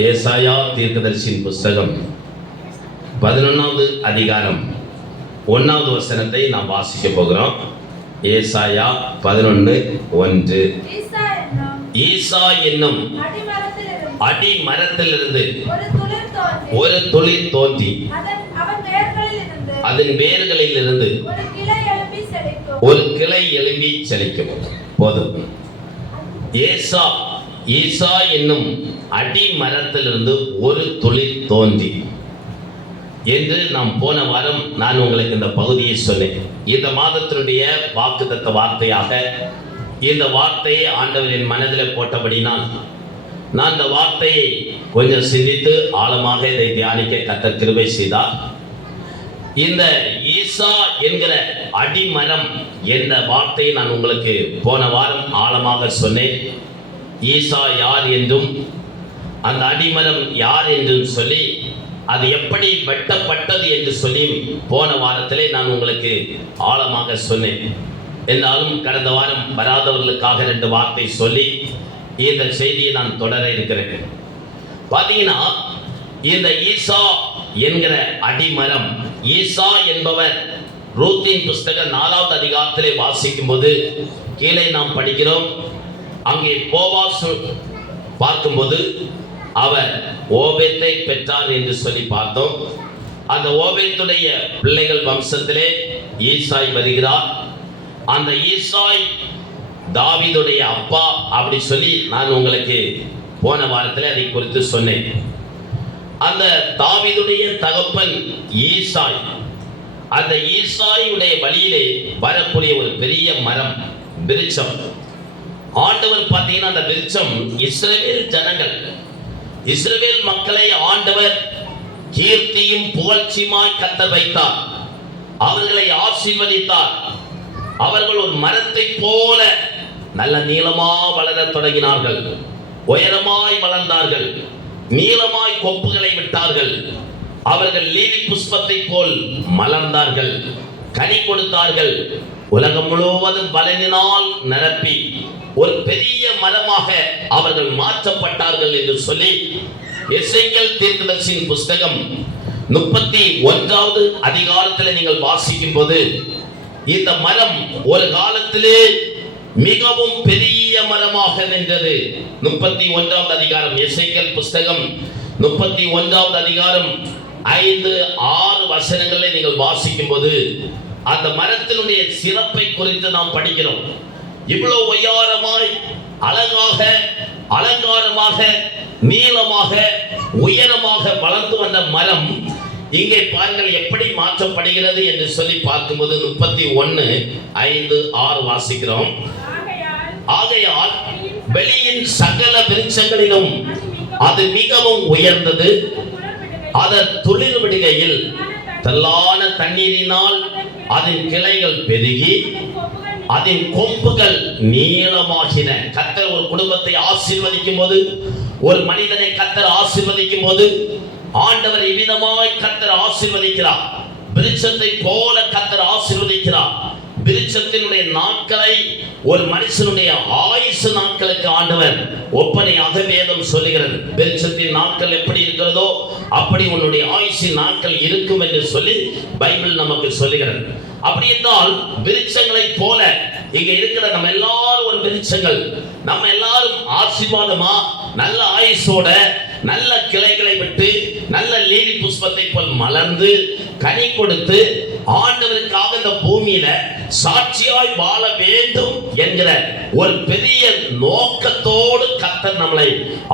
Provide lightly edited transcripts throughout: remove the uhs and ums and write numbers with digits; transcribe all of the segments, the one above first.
ஏசாயா தீர்க்கதரிசியின் புஸ்தகம் 11வது அதிகாரம் 1வது வசனத்தை நாம் வாசிக்க போகிறோம். ஏசாயா 11:1. ஈசா என்னும் அடிமரத்திலிருந்து ஒரு துளிர் தோன்றி அதன் வேர்களிலிருந்து ஒரு கிளை எழும்பி செழிக்கும். போதும். ஈசா என்னும் அடிமரத்திலிருந்து ஒரு துளிர் தோன்றி என்று நாம் போன வாரம் நான் உங்களுக்கு இந்த பகுதியை சொன்னேன். இந்த மாதத்தினுடைய வாக்குத்தத்த வார்த்தையாக இந்த வார்த்தையை ஆண்டவரின் மனதில் போட்டபடினால் நான் இந்த வார்த்தையை கொஞ்சம் சிந்தித்து ஆழமாக இதை தியானிக்க கர்த்தர் கிருபை செய்தார். இந்த ஈசா என்கிற அடிமரம் என்ற வார்த்தையை நான் உங்களுக்கு போன வாரம் ஆழமாக சொன்னேன். ஈசா யார் என்றும் அந்த அடிமரம் யார் என்றும் சொல்லி அது எப்படி வெட்டப்பட்டது என்று சொல்லி போன வாரத்திலே நான் உங்களுக்கு ஆழமாக சொன்னேன். என்றாலும் கடந்த வாரம் வராதவர்களுக்காக 2 வார்த்தை சொல்லி இந்த செய்தியை நான் தொடர இருக்கிறேன். பார்த்தீங்கன்னா இந்த ஈசா என்கிற அடிமரம், ஈசா என்பவர் ரூத்தின் புஸ்தகம் 4வது அதிகாரத்திலே வாசிக்கும் போது கீழே நாம் படிக்கிறோம். அங்கே போவாஸ் பார்க்கும்போது அவர் ஓபேத்தை பெற்றார் என்று சொல்லி பார்த்தோம். அந்த ஓபேத்துடைய பிள்ளைகள் வம்சத்திலே ஈசாய் வருகிறார். அந்த ஈசாய் தாவீதுடைய அப்பா அப்படி சொல்லி நான் உங்களுக்கு போன வாரத்தில் அதை குறித்து சொன்னேன். அந்த தாவீதுடைய தகப்பன் ஈசாய். அந்த ஈசாயுடைய வழியிலே வரக்கூடிய ஒரு பெரிய மரம், விருட்சம். ஆண்டவர் பார்த்தீங்கன்னா அந்த விருட்சம் இஸ்ரவேல் ஜனங்கள், இஸ்ரவேல் மக்களை ஆண்டவர் கீர்த்தியும் புகழ்ச்சியுமாய் கர்த்தர் வைத்தார். அவர்களை ஆசீர்வதித்தார். அவர்கள் ஒரு மரத்தை போல நல்ல நீளமா வளர தொடங்கினார்கள். உயரமாய் வளர்ந்தார்கள். நீளமாய் கொப்புகளை விட்டார்கள். அவர்கள் லீலி புஷ்பத்தை போல் மலர்ந்தார்கள். கனி கொடுத்தார்கள். உலகம் முழுவதும் பலனினால் நிரப்பி ஒரு பெரிய மரமாக அவர்கள் மாற்றப்பட்டார்கள் என்று சொல்லி எசேக்கியேல் தீர்க்கதரிசியின் புஸ்தகம் 31வது அதிகாரத்தில் நீங்கள் வாசிக்கும் போது இந்த மரம் ஒரு காலத்திலே மிகவும் பெரிய மரமாக நின்றது. 31வது அதிகாரம், எசேக்கியேல் புஸ்தகம் 31வது அதிகாரம் 5-6 வசனங்களை நீங்கள் வாசிக்கும் போது அந்த மரத்தினுடைய சிறப்பை குறித்து நாம் படிக்கிறோம். இவ்வளவு உயரமாய் அழகாக அலங்காரமாக நீளமாக உயரமாக வளர்ந்து வந்த மரம் இங்கே பாருங்கள் எப்படி மாற்றப்படுகிறது என்று சொல்லி பார்க்கும்போது 31:5-6 வாசிக்கிறோம். ஆகையால் வெளியின் சகல விருட்சங்களிலும் அது மிகவும் உயர்ந்தது. அதன் துளிர் விடுகையில் தெல்லான தண்ணீரினால் அதன் கிளைகள் பெருகி அதன் கொம்புகள் நீளமாகின. கர்த்தர் ஒரு குடும்பத்தை ஆசீர்வதிக்கும் போது, ஒரு மனிதனை கர்த்தர் ஆசீர்வதிக்கும் போது ஆண்டவர் இவ்விதமாய் கர்த்தர் ஆசீர்வதிக்கிறார். விருட்சத்தை போல கர்த்தர் ஆசீர்வதிக்கிறார். விருட்சத்தினுடைய நாட்களை ஒரு மனுஷனுடைய ஆயுசு நாட்களுக்கு ஆண்டவர் ஒப்பனையாக வேதம் சொல்லுகிறது. விருட்சத்தின் நாட்கள் எப்படி இருக்கிறதோ அப்படி உன்னுடைய ஆயுசின் நாட்கள் இருக்கும் என்று சொல்லி பைபிள் நமக்கு சொல்லுகிறது. அப்படி என்றால் விருட்சங்களை போல இங்க இருக்கிற நம்ம எல்லாரும் ஒரு விருட்சங்கள். நம்ம எல்லாரும் ஆசீர்வாதமா நல்ல ஆயுசோட நல்ல கிளைகளை விட்டு நல்ல லீலி புஷ்பத்தை போல் மலர்ந்து கனி கொடுத்து ஆண்டவருக்காக இந்த பூமியில சாட்சியாய் வாழ வேண்டும் என்கிற ஒரு பெரிய நோக்கத்தோடு கர்த்தர் நம்மளை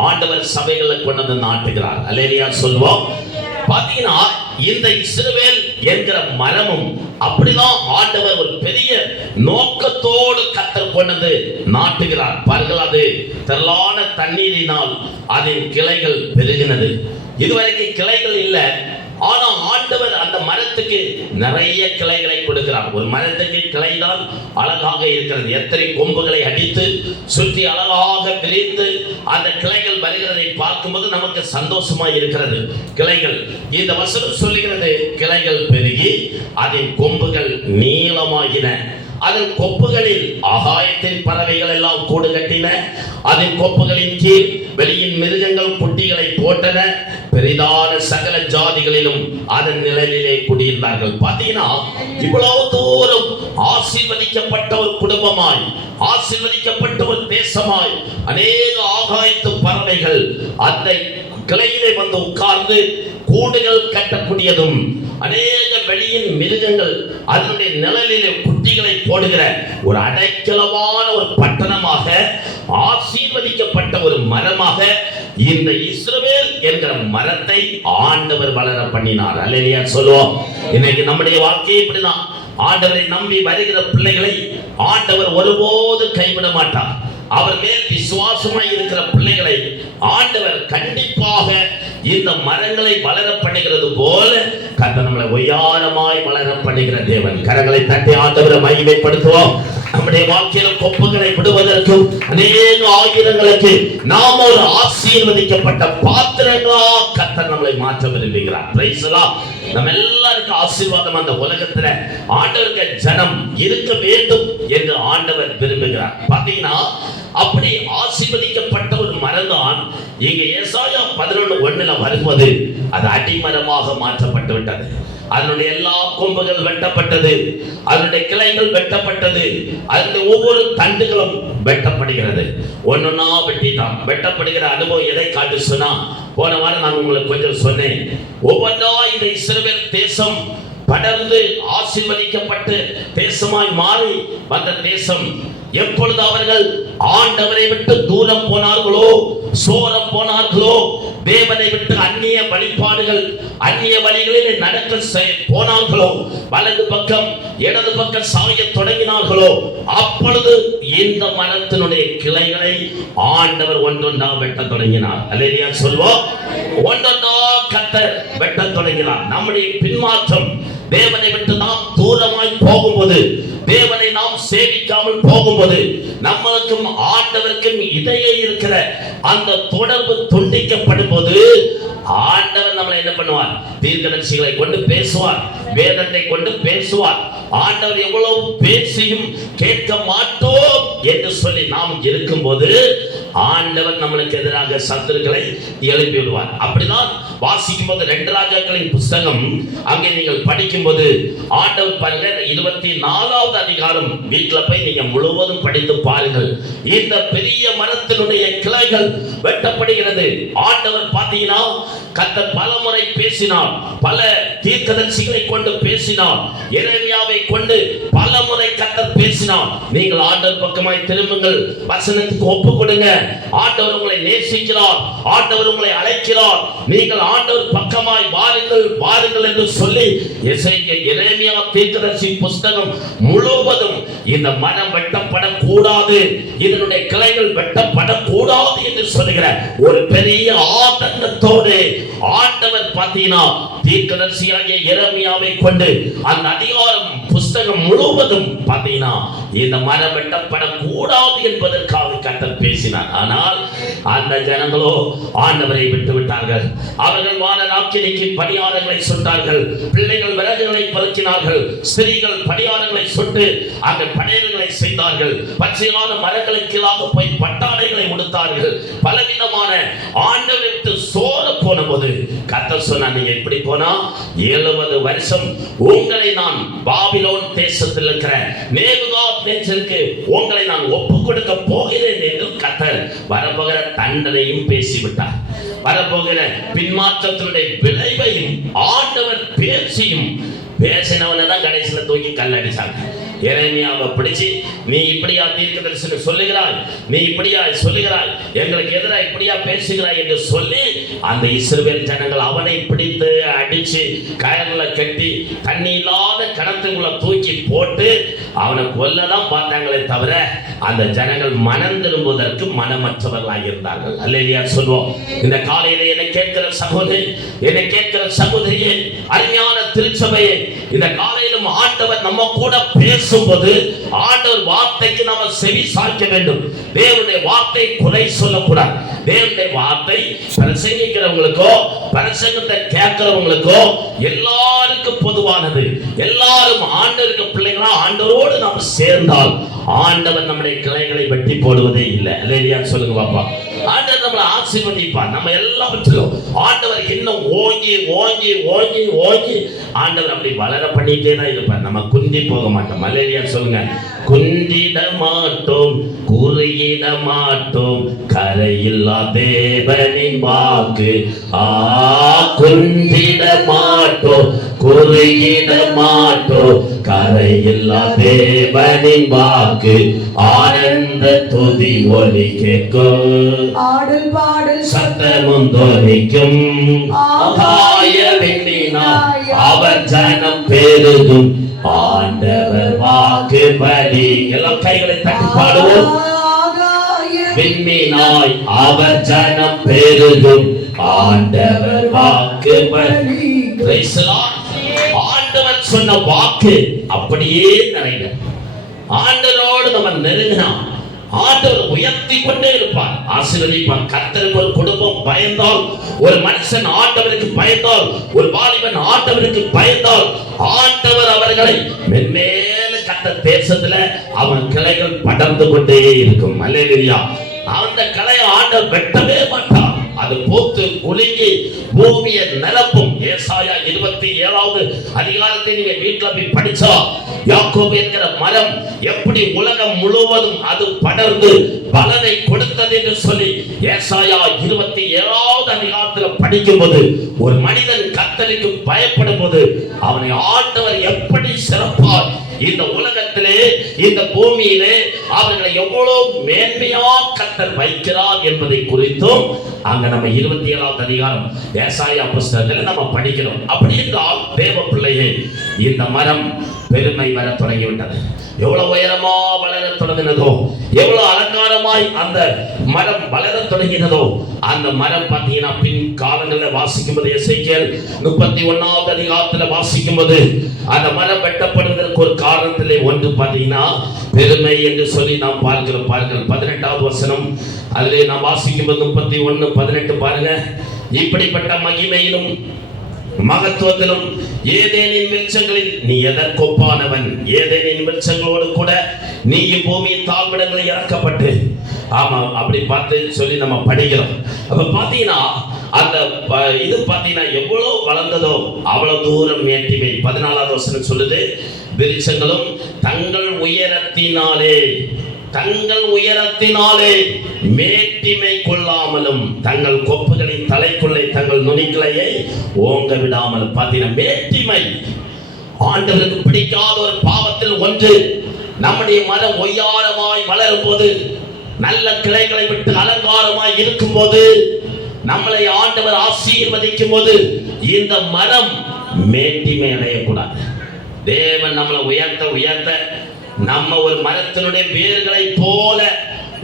ஆண்டவர் சபைகளை கொண்டு வந்து நாட்டுகிறார். அல்லேலூயா சொல்வோம். பாத்தீங்கன்னா இந்த இஸ்ரவேல் என்கிற மரமும் அப்படிதான் ஆண்டவர் ஒரு பெரிய நோக்கத்தோடு கர்த்தர் கொண்டு நாட்டுகிறார். பாருங்கள், அது தெல்லான தண்ணீரினால் அதன் கிளைகள் பெருகினது. இதுவரைக்கும் கிளைகள் இல்லை. ஆனா ஆண்டவர் அந்த மரத்துக்கு நிறைய கிளைகளை கொடுக்கிறார். ஒரு மரத்துக்கு கிளைதான் அழகாக இருக்கிறது. எத்தனை கொம்புகளை அடித்து சுற்றி அழகாக விரிந்து அந்த கிளைகள் வருகிறதை பார்க்கும்போது நமக்கு சந்தோஷமா இருக்கிறது. கிளைகள், இந்த வசனம் சொல்லுகிறது, கிளைகள் பெருகி அதன் கொம்புகள் நீளமாகின. அதன் கொப்புகளில் ஆகாயத்தின் பறவைகள் எல்லாம் கூடு கட்டின. அதன் கொப்புகளின் கீழ் வெளியின் மிருகங்கள் குட்டிகளை போட்டு பட்டன பெரிதான சகல ஜாதிகளிலும் அதன் நிழலிலே குடியிருந்தார்கள். பாத்தீங்கன்னா இவ்வளவு தூரம் ஆசீர்வதிக்கப்பட்ட ஒரு குடும்பமாய், ஆசீர்வதிக்கப்பட்ட ஒரு தேசமாய் அநேக ஆகாயத்து பறவைகள் அந்த கிளையிலே வந்து உட்கார்ந்து கூடுகள் கட்டக்கூடியதும், அநேக வெளியின் மிருகங்கள் அதனுடைய நிழலிலே குட்டிகளை போடுகிற ஒரு அடைக்கலமான ஒரு பட்டணமாக, ஆசீர்வதிக்கப்பட்ட ஒரு மரமாக இந்த இஸ்ரவேல் என்கிற மரத்தை ஆண்டவர் வளர பண்ணினார். அல்லேலூயா சொல்லுவோம். இன்னைக்கு நம்முடைய வாழ்க்கையை இப்படிதான். ஆண்டவரை நம்பி வருகிற பிள்ளைகளை ஆண்டவர் ஒருபோது கைவிட மாட்டார். அவர் மேல் விசுவாசமாய் இருக்கிற பிள்ளைகளை ஆண்டவர் கண்டிப்பாக இந்த மரங்களை வளர பண்ணுகிறது போல கர்த்தர் நம்மளை உயரமாய் வளர பண்ணுகிற தேவன். கரங்களை தட்டி ஆண்டவரை மகிமைப்படுத்துவோம். நம்முடைய வாழ்க்கையில கொப்புகளை விடுவதற்கும் அநேக ஆயுதங்களுக்கு நாம் ஒரு ஆசீர்வதிக்கப்பட்ட பாத்திரங்களா கர்த்தர் நம்மளை மாற்ற விரும்புகிறார். Praise the Lord. நம்ம எல்லாருக்கும் ஆசீர்வாதம் அந்த உலகத்துல ஆண்டவருக்கு ஜனம் இருக்க வேண்டும் என்று ஆண்டவர் விரும்புகிறார். பாத்தீங்கன்னா அப்படி ஆசீர்வதிக்கப்பட்ட ஒரு மரம் தான் இங்க ஏசாயா 11:1 வரும்போது அது அடிமரமாக மாற்றப்பட்டு விட்டது. அதனுடைய எல்லா கொம்புகள் வெட்டப்பட்டது, அதனுடைய கிளைகள் வெட்டப்பட்டது, அதனுடைய ஒவ்வொரு தண்டுகளும் வெட்டப்படுகிறது. ஒன்னொன்னா வெட்டிட்டான். வெட்டப்படுகிற அனுபவம் எதை காட்டு சொன்னா, போன வாரம் நான் உங்களுக்கு கொஞ்சம் சொன்னேன். ஒவ்வொன்றா இந்த இஸ்ரவேல் தேசம் படர்ந்து ஆசீர்வதிக்கப்பட்டு தேசமாய் மாறி வந்த தேசம் எப்பொழுது அவர்கள் ஆண்டவரை விட்டு தூரம் போனார்களோ, சோரம் போனார்களோ, தேவனை விட்டு அந்நிய வழிபாடுகள், அந்நிய வழிகளில் நடக்க போனார்களோ, வலது பக்கம் இடது பக்கம் சாய தொடங்கினார்களோ, அப்பொழுது இந்த மரத்தினுடைய கிளைகளை ஆண்டவர் ஒன்றொன்றா வெட்ட தொடங்கினார். அல்லேலூயா சொல்வோம். ஒன்றொன்றா கர்த்தர் வெட்ட தொடங்கினார். நம்முடைய பின்மாற்றம், தேவனை விட்டு நாம் தூரமாய் போகும்போது, தேவனை நாம் சேவிக்காமல் போகும்போது, நம்மளுக்கும் ஆண்டவருக்கும் இடையே இருக்கிற அந்த தொடர்பு துண்டிக்கப்படும் போது ஆண்டவர் நம்மளை என்ன பண்ணுவார்? தீர்க்கதரிசிகளை கொண்டு பேசுவார், வேதத்தை கொண்டு பேசுவார். ஆண்டவர் எவ்வளவு பேசியும் கேட்க மாட்டோம் என்று சொல்லி நாம் இருக்கும்போது ஆண்டவர் நம்மளுக்கு எதிராக சத்துருக்களை எழுப்பி விடுவார். அப்படிதான் வாசிக்கும் போது 2 ராஜாக்களின் புஸ்தகம் அங்கே நீங்கள் படிக்கும் போது ஆண்டவர் பாருங்க 24வது அதிகாரம் வீட்டில் போய் நீங்க முழுவதும் படித்து பாருங்கள். இந்த பெரிய மரத்தினுடைய கிளைகள் வெட்டப்படுகிறது. ஆண்டவர் பார்த்தீங்கன்னா கர்த்தர் பலமுறை பேசினார், பல தீர்க்கதரிசிகளை கொண்டு பேசினார், எரேமியாவை கொண்டு பலமுறை கர்த்தர் பேசினார். நீங்கள் ஆண்டவர் பக்கமாய் திரும்புங்கள், வசனத்துக்கு ஒப்பு கொடுங்க. ஆண்டவர் உங்களை நேசிக்கிறார், ஆண்டவர் உங்களை அழைக்கிறார், நீங்கள் ஆண்டவர் பக்கமாய் வாருங்கள் வாருங்கள் என்று சொல்லி எரேமியா தீர்க்கதரிசி புஸ்தகம் முழுவதும் இந்த மரம் வெட்டப்படக்கூடாது, இதனுடைய கிளைகள் வெட்டப்படக்கூடாது என்று சொல்லுகிற ஒரு பெரிய ஆதங்கத்தோடு ஆண்டவர் பார்த்தீங்கன்னா தீர்க்கதரிசியாகிய எரேமியாவை கொண்டு அந்த அதிகாரம் புஸ்தகம் முழுவதும் பார்த்தீங்கன்னா இந்த மரம் வெட்டப்படக்கூடாது என்பதற்காக கர்த்தர் பேசினார். ஆனால் அந்த ஜனங்களோ ஆண்டவரை விட்டு விட்டார்கள். அவர்கள் வான நாட்கினிக்கு பணியாரங்களை சுட்டார்கள், பிள்ளைகள் விறகுகளை பருக்கினார்கள், ஸ்திரீகள் பணியாரங்களை சுட்டு அங்கு படையல்களை செய்தார்கள், பச்சையான மரங்களை கீழாக போய் பட்டாடைகளை உடுத்தார்கள். பலவிதமான ஆண்டவரை விட்டு சோர போன போது கர்த்தர் சொன்னார், நீங்க எப்படி போனா 70 வருஷம் உங்களை நான் பாபிலோன் தேசத்தில் இருக்கிற நேபுகாத்நேச்சருக்கு உங்களை நான் ஒப்பு கொடுக்க போகிறேன் என்று கர்த்தர் வரப்போகிற தண்டனையும் பேசிவிட்டார். வரப்போகிற பின்மாற்றத்தினுடைய விளைவையும் ஆண்டவர் பேசியும் பேசினவனை தான் கடைசியில தூக்கி கல்லடிச்சாங்க. எரேமியாவை பிடிச்சு நீ இப்படியா தீர்க்கதரிசனம் சொல்லுகிறாய், நீ இப்படியா சொல்லுகிறாய், எங்களுக்கு எதிராக இப்படியா பேசுகிறாய் என்று சொல்லி அந்த இஸ்ரவேல் ஜனங்கள் அவனை பிடித்து அடிச்சு கயர்ல கட்டி தண்ணி இல்லாத கிணத்துக்குள்ள தூக்கி போட்டு அவனை கொல்லதான் பார்த்தாங்களே தவிர அந்த ஜனங்கள் மனம் திரும்புவதற்கு மனமற்றவர்களாக இருந்தார்கள். அல்லேலூயா சொல்வோம். இந்த காலையில என்னை கேட்கிற சகோதரி, என்னை கேட்கிற சகோதரியே, அருமையான திருச்சபையே, இந்த காலையிலும் ஆண்டவர் நம்ம கூட பேசும்போது ஆண்டவர் வார்த்தைக்கு நாம செவி சாய்க்க வேண்டும். தேவனுடைய வார்த்தை குறை சொல்லக்கூடாது. தேவனுடைய வார்த்தை பிரசங்கிக்கிறவங்களுக்கோ பிரசங்கத்தை கேட்கிறவங்களுக்கோ எல்லாருக்கும் பொதுவானது. எல்லாரும் ஆண்டவருக்கு பிள்ளைகளா ஆண்டவரோடு நாம் சேர்ந்தால் ஆண்டவர் நம்முடைய கிளைகளை வெட்டி போடுவதே இல்லை. அல்லேலூயா சொல்லுங்க பாப்பா. ஆண்டவர் நம்மளை ஆசீர்வதிப்பார். நம்ம எல்லாவற்றிலும் ஆண்டவர் இன்னும் ஓங்கி ஓங்கி ஓங்கி ஓங்கி ஆண்டவர் அப்படி வளர பண்ணிட்டே தான் இருப்பார். நம்ம குந்தி போக மாட்டோம். மலேரியா சொல்லுங்க, குந்திட மாட்டோம், குறுகிட மாட்டோம், கரையில்லா தேவனின் வாக்கு. குந்திட மாட்டோம், குறுகிட மாட்டோம், கரையில்லா தேவனின் வாக்கு. ஆனந்த துதி ஒலி கேட்கும், ஆடல் பாடல் சத்தமும் தோனிக்கும். ஆகாய விண்ணினாய் அவர் ஜனம் பெருகும், ஆண்டவர் வாக்கு பலி. எல்லாம் கைகளை தட்டி பாடுவோம். விண்ணினாய் அவர் ஜனம் பெருகும், ஆண்டவர் வாக்கு பலி. ஆண்டவர் சொன்ன வாக்கு அப்படியே நிறைவேறும். ஆண்டவரோடு நம்ம நெருங்கினோம், ஆண்டவர் உயர்த்தி கொண்டே இருப்பார், ஆசீர்வதிப்பார். கர்த்தருக்கு ஒரு குடும்பம் பயந்தால், ஒரு மனுஷன் ஆண்டவருக்கு பயந்தால், ஒரு வாலிபன் ஆண்டவருக்கு பயந்தால், ஆண்டவர் அவர்களை மென்மேல கட்ட தேசத்துல அவன் கிளைகள் படர்ந்து கொண்டே இருக்கும். அல்லேலூயா. அந்த கிளையை ஆண்டவர் வெட்டவே மாட்டார். அது போத்து குலுங்கி பூமியை நிரப்பும். ஏசாயா 27வது அதிகாரத்தை நீங்க வீட்டுல போய் படிச்சா, யாக்கோபு என்கிற மரம் எப்படி உலகம் முழுவதும் அது படர்ந்து பலனை கொடுத்தது என்று சொல்லி ஏசாயா 27வது அதிகாரத்துல படிக்கும்போது, ஒரு மனிதன் கர்த்தருக்கு பயப்படும் போது அவனை ஆண்டவர் எப்படி சிறப்பார் இந்த உலகத்திலே, இந்த பூமியிலே அவர்களை எவ்வளவு மேன்மையா கர்த்தர் வைக்கிறார் என்பதை குறித்தும் அங்க நம்ம 27வது அதிகாரம் ஏசாயா புஸ்தகத்தில் நம்ம படிக்கிறோம். அப்படி என்றால் தேவ பிள்ளையே, இந்த மரம் பெருமை வர தொடங்கிவிட்டது. எவ்வளவு உயரமா வளர தொடங்கினதோ, எவ்வளவு அலங்காரமாய் அந்த மரம் வளர தொடங்கினதோ, அந்த மரம் பார்த்தீங்கன்னா பின் காலங்களில் வாசிக்கும் போது, எசேக்கியேல் 31வது அதிகாரத்தில் வாசிக்கும் போது, அந்த மரம் வெட்டப்படுவதற்கு ஒரு காரணத்திலே ஒன்று பார்த்தீங்கன்னா பெருமை என்று சொல்லி நாம் பார்க்கிறோம். பாருங்கள் 18வது வசனம், அதிலே நாம் வாசிக்கும் போது 31:18 பாருங்க. இப்படிப்பட்ட மகிமையிலும் மகத்துவத்திலும் ஏதேனின் விருட்சங்களில் நீ எதற்கொப்பானவன்? ஏதேனின் விருட்சங்களோடு கூட நீ பூமியின் தாழ்விடங்களில் இறக்கப்பட்டு, ஆமா அப்படி பார்த்து சொல்லி நம்ம படிக்கிறோம். அப்ப பாத்தீங்கன்னா அந்த இது பாத்தீங்கன்னா எவ்வளவு வளர்ந்ததோ அவ்வளவு தூரம் மேட்டிமை. 14வது வசனம் சொல்லுது, விருட்சங்களும் தங்கள் உயரத்தினாலே மேட்டிமை கொள்ளாமலும் தங்கள் கொப்புகளின் தலைக்குள்ளே தங்கள் நுனிக்கிளையை ஓங்க விடாமல். பார்த்தீங்கன்னா மேட்டிமை ஆண்டவருக்கு பிடிக்காத ஒரு பாவத்தில் ஒன்று. நம்முடைய மரம் ஒய்யாரமாய் வளரும் போது, நல்ல கிளைகளை விட்டு அலங்காரமாய் இருக்கும் போது, நம்மளை ஆண்டவர் ஆசீர்வதிக்கும் போது, இந்த மரம் மேட்டிமை அடையக்கூடாது. தேவன் நம்மளை உயர்த்த நம்ம ஒரு மரத்தினுடைய வேர்களை போல,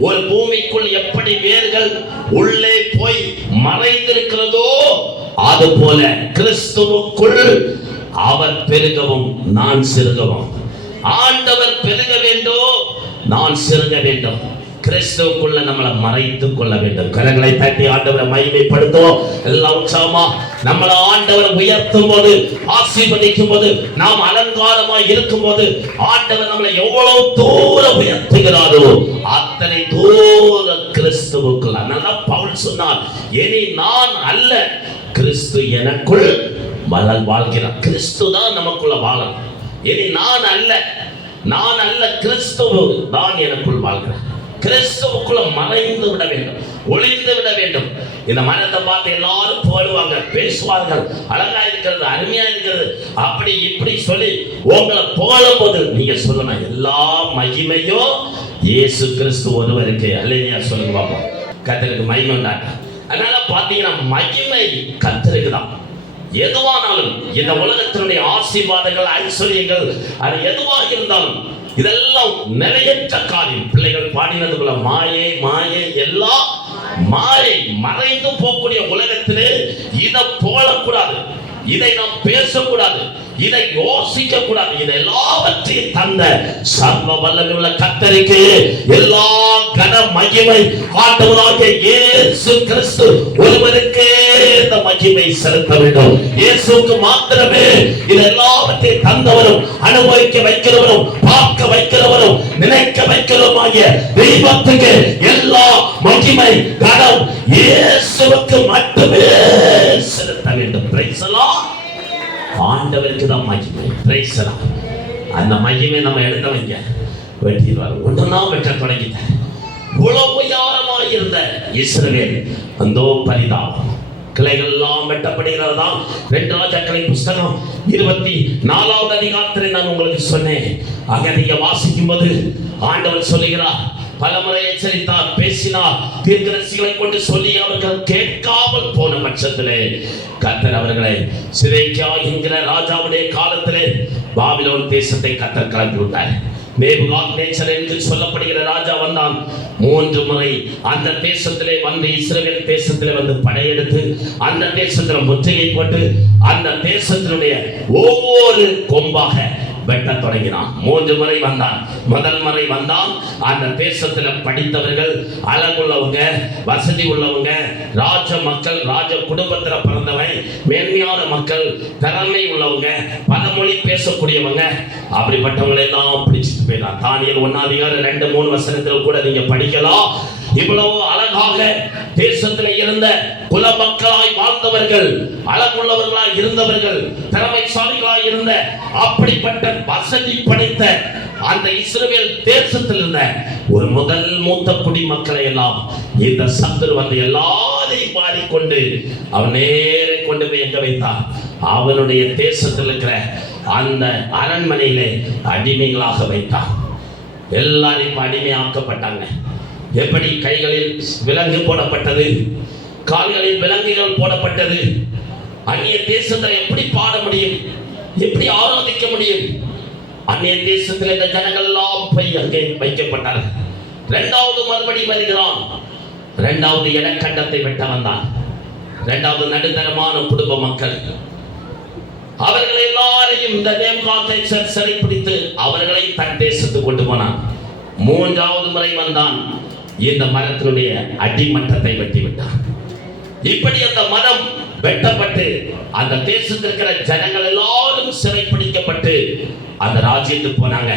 ஒரு பூமிக்குள் எப்படி வேர்கள் உள்ளே போய் மறைந்திருக்கிறதோ அது போல கிறிஸ்துவுக்குள் அவர் பெருகவும் நான் சிறுகவும். ஆண்டவர் பெருக வேண்டும், நான் சிறுக வேண்டும். கிறிஸ்துவுக்குள்ள நம்மளை மறைத்துக் கொள்ள வேண்டும். கரங்களை தட்டி ஆண்டவரை மகிமைப்படுத்துவோம். எல்லாம் உற்சாகமா நம்மளை ஆண்டவர் உயர்த்தும் போது, ஆசீர்வதிக்கும் போது, நாம் அலங்காரமாய் இருக்கும் போது, ஆண்டவர் நம்மளை எவ்வளவு தூரம் உயர்த்துகிறாரோ அத்தனை தூரம் கிறிஸ்துவுக்குள்ள. அதனால பவுல் சொன்னார், இனி நான் அல்ல, கிறிஸ்து எனக்குள் வாழ்கிறார். கிறிஸ்து தான் நமக்குள்ள வாழணும். இனி நான் அல்ல, கிறிஸ்து தான் எனக்குள் வாழ்கிறார். கிறிஸ்துவுக்குள்ள மறைந்து விட வேண்டும், ஒளிந்து விட வேண்டும். இந்த மரத்தை பார்த்து எல்லாரும் போடுவாங்க, பேசுவார்கள், அழகா இருக்கிறது, அருமையா இருக்கிறது, அப்படி இப்படி சொல்லி உங்களை போலும் போது நீங்க சொல்லணும், எல்லா மகிமையும் இயேசு கிறிஸ்து ஒருவருக்கு. அல்லேலூயா சொல்லுங்க பாப்போம். கர்த்தருக்கு மகிமை உண்டாக. அதனால பாத்தீங்கன்னா மகிமை கர்த்தருக்கு தான். எதுவானாலும் இந்த உலகத்தினுடைய ஆசீர்வாதங்கள், ஐஸ்வர்யங்கள், அது எதுவாக இருந்தாலும் இதெல்லாம் நிலையற்ற காரியம். பிள்ளைகள் பாடினது போல மாயை மாயை எல்லாம் மாயை, மறைந்து போகக்கூடிய உலகத்திலே இதை போலக்கூடாது, இதை நாம் பேசக்கூடாது, இதை யோசிக்க கூடாது. இதை எல்லாவற்றையும் தந்த சர்வ வல்லமையுள்ள கர்த்தருக்கு எல்லா கன மகிமை ஆண்டவராகிய இயேசு கிறிஸ்து ஒருவருக்கே இந்த மகிமை மகிமை செலுத்த வேண்டும். இயேசுவுக்கு மாத்திரமே இது எல்லாவற்றையும் தந்தவரும் அனுபவிக்க வைக்கிறவரும் பார்க்க வைக்கிறவரும் நினைக்க வைக்கிறவருமாகிய தெய்வத்துக்கு எல்லா மகிமை கனம் இயேசுவுக்கு மட்டுமே செலுத்த வேண்டும். Praise the Lord. ஆண்டவருக்கு தான் மகிமை. Praise the Lord. அந்த மகிமை நம்ம எடுத்தவங்க வெட்டிடுவார். ஒன்றுனா வெட்ட தொடங்கிட்டார். இவ்வளவு உயரமாய் இருந்த இஸ்ரவேல் அந்தோ பரிதாபம், கிளைகள் எல்லாம் வெட்டப்படுகிறதா. 2 ராஜாக்களின் புஸ்தகம் 24வது அதிகாரத்தில் நான் உங்களுக்கு சொன்னேன். அங்க நீங்க வாசிக்கும் போது ஆண்டவர் சொல்லுகிறார், பலமுறை எச்சரித்தார், பேசினார், தீர்க்கதரிசிகளை கொண்டு சொல்லி அவர்கள் கேட்காமல் போன பட்சத்திலே கர்த்தர் அவர்களை சிதேக்கியா என்கிற ராஜாவுடைய காலத்திலே பாபிலோன் தேசத்தை கர்த்தர் கலந்து விட்டார். நேபுகாத்நேச்சர் என்று சொல்லப்படுகிற ராஜா வந்தான். 3 முறை அந்த தேசத்திலே வந்து இஸ்ரவேல் தேசத்திலே வந்து படையெடுத்து அந்த தேசத்தில் முற்றுகை போட்டு அந்த தேசத்தினுடைய ஒவ்வொரு கொம்பாக வெட்ட தொடங்கினான். 3 முறை வந்தான். முதல் முறை வந்தான். அந்த தேசத்துல படித்தவர்கள், அழகுள்ளவங்க, வசதி உள்ளவங்க, ராஜ மக்கள், ராஜ குடும்பத்துல பிறந்தவன், மேன்மையான மக்கள், திறமை உள்ளவங்க, பல மொழி பேசக்கூடியவங்க, அப்படிப்பட்டவங்களை எல்லாம் பிடிச்சிட்டு போயிடலாம். தானியேல் 1 அதிகாரம் 2-3 வசனத்துல கூட நீங்க படிக்கலாம். இவ்வளவு அழகாக தேசத்தில் இருந்த குல மக்களாய் வாழ்ந்தவர்கள், அழகுள்ளவர்களாய் இருந்தவர்கள், திறமைசாலிகளாய் இருந்த அப்படிப்பட்ட வசதி படைத்த அந்த இஸ்ரவேல் தேசத்தில் இருந்த ஒரு முதல் மூத்த குடிமக்களை எல்லாம் இந்த சத்துரு வந்து எல்லாரையும் மாறிக்கொண்டு அவன் நேரே கொண்டு போய் எங்க வைத்தான்? அவனுடைய தேசத்தில் இருக்கிற அந்த அரண்மனையிலே அடிமைகளாக வைத்தான். எல்லாரையும் அடிமையாக்கப்பட்டாங்க. எப்படி? கைகளில் விலங்கு போடப்பட்டது, கால்களில் விலங்குகள் போடப்பட்டது. அந்நிய தேசத்தில் எப்படி பாட முடியும்? எப்படி ஆராதிக்க முடியும்? அந்நிய தேசத்தில் இந்த ஜனங்கள் எல்லாம் போய் அங்கே வைக்கப்பட்டார்கள். 2வது மறுபடி வருகிறான். 2வது இடக்கண்டத்தை வெட்ட வந்தான். 2வது நடுத்தரமான குடும்ப மக்கள், அவர்கள் எல்லாரையும் இந்த நேபுகாத்நேச்சர் சிறைப்பிடித்து அவர்களை தன் தேசத்துக்கு கொண்டு போனான். 3வது முறை வந்தான். இந்த மரத்தினுடைய அடிமட்டத்தை வெட்டி விட்டான். இப்படி அந்த மரம் வெட்டப்பட்டு அந்த தேசத்தில் இருக்கிற ஜனங்கள் எல்லாரும் சிறைப்பிடிக்கப்பட்டு அந்த ராஜ்யத்துக்கு போனாங்க.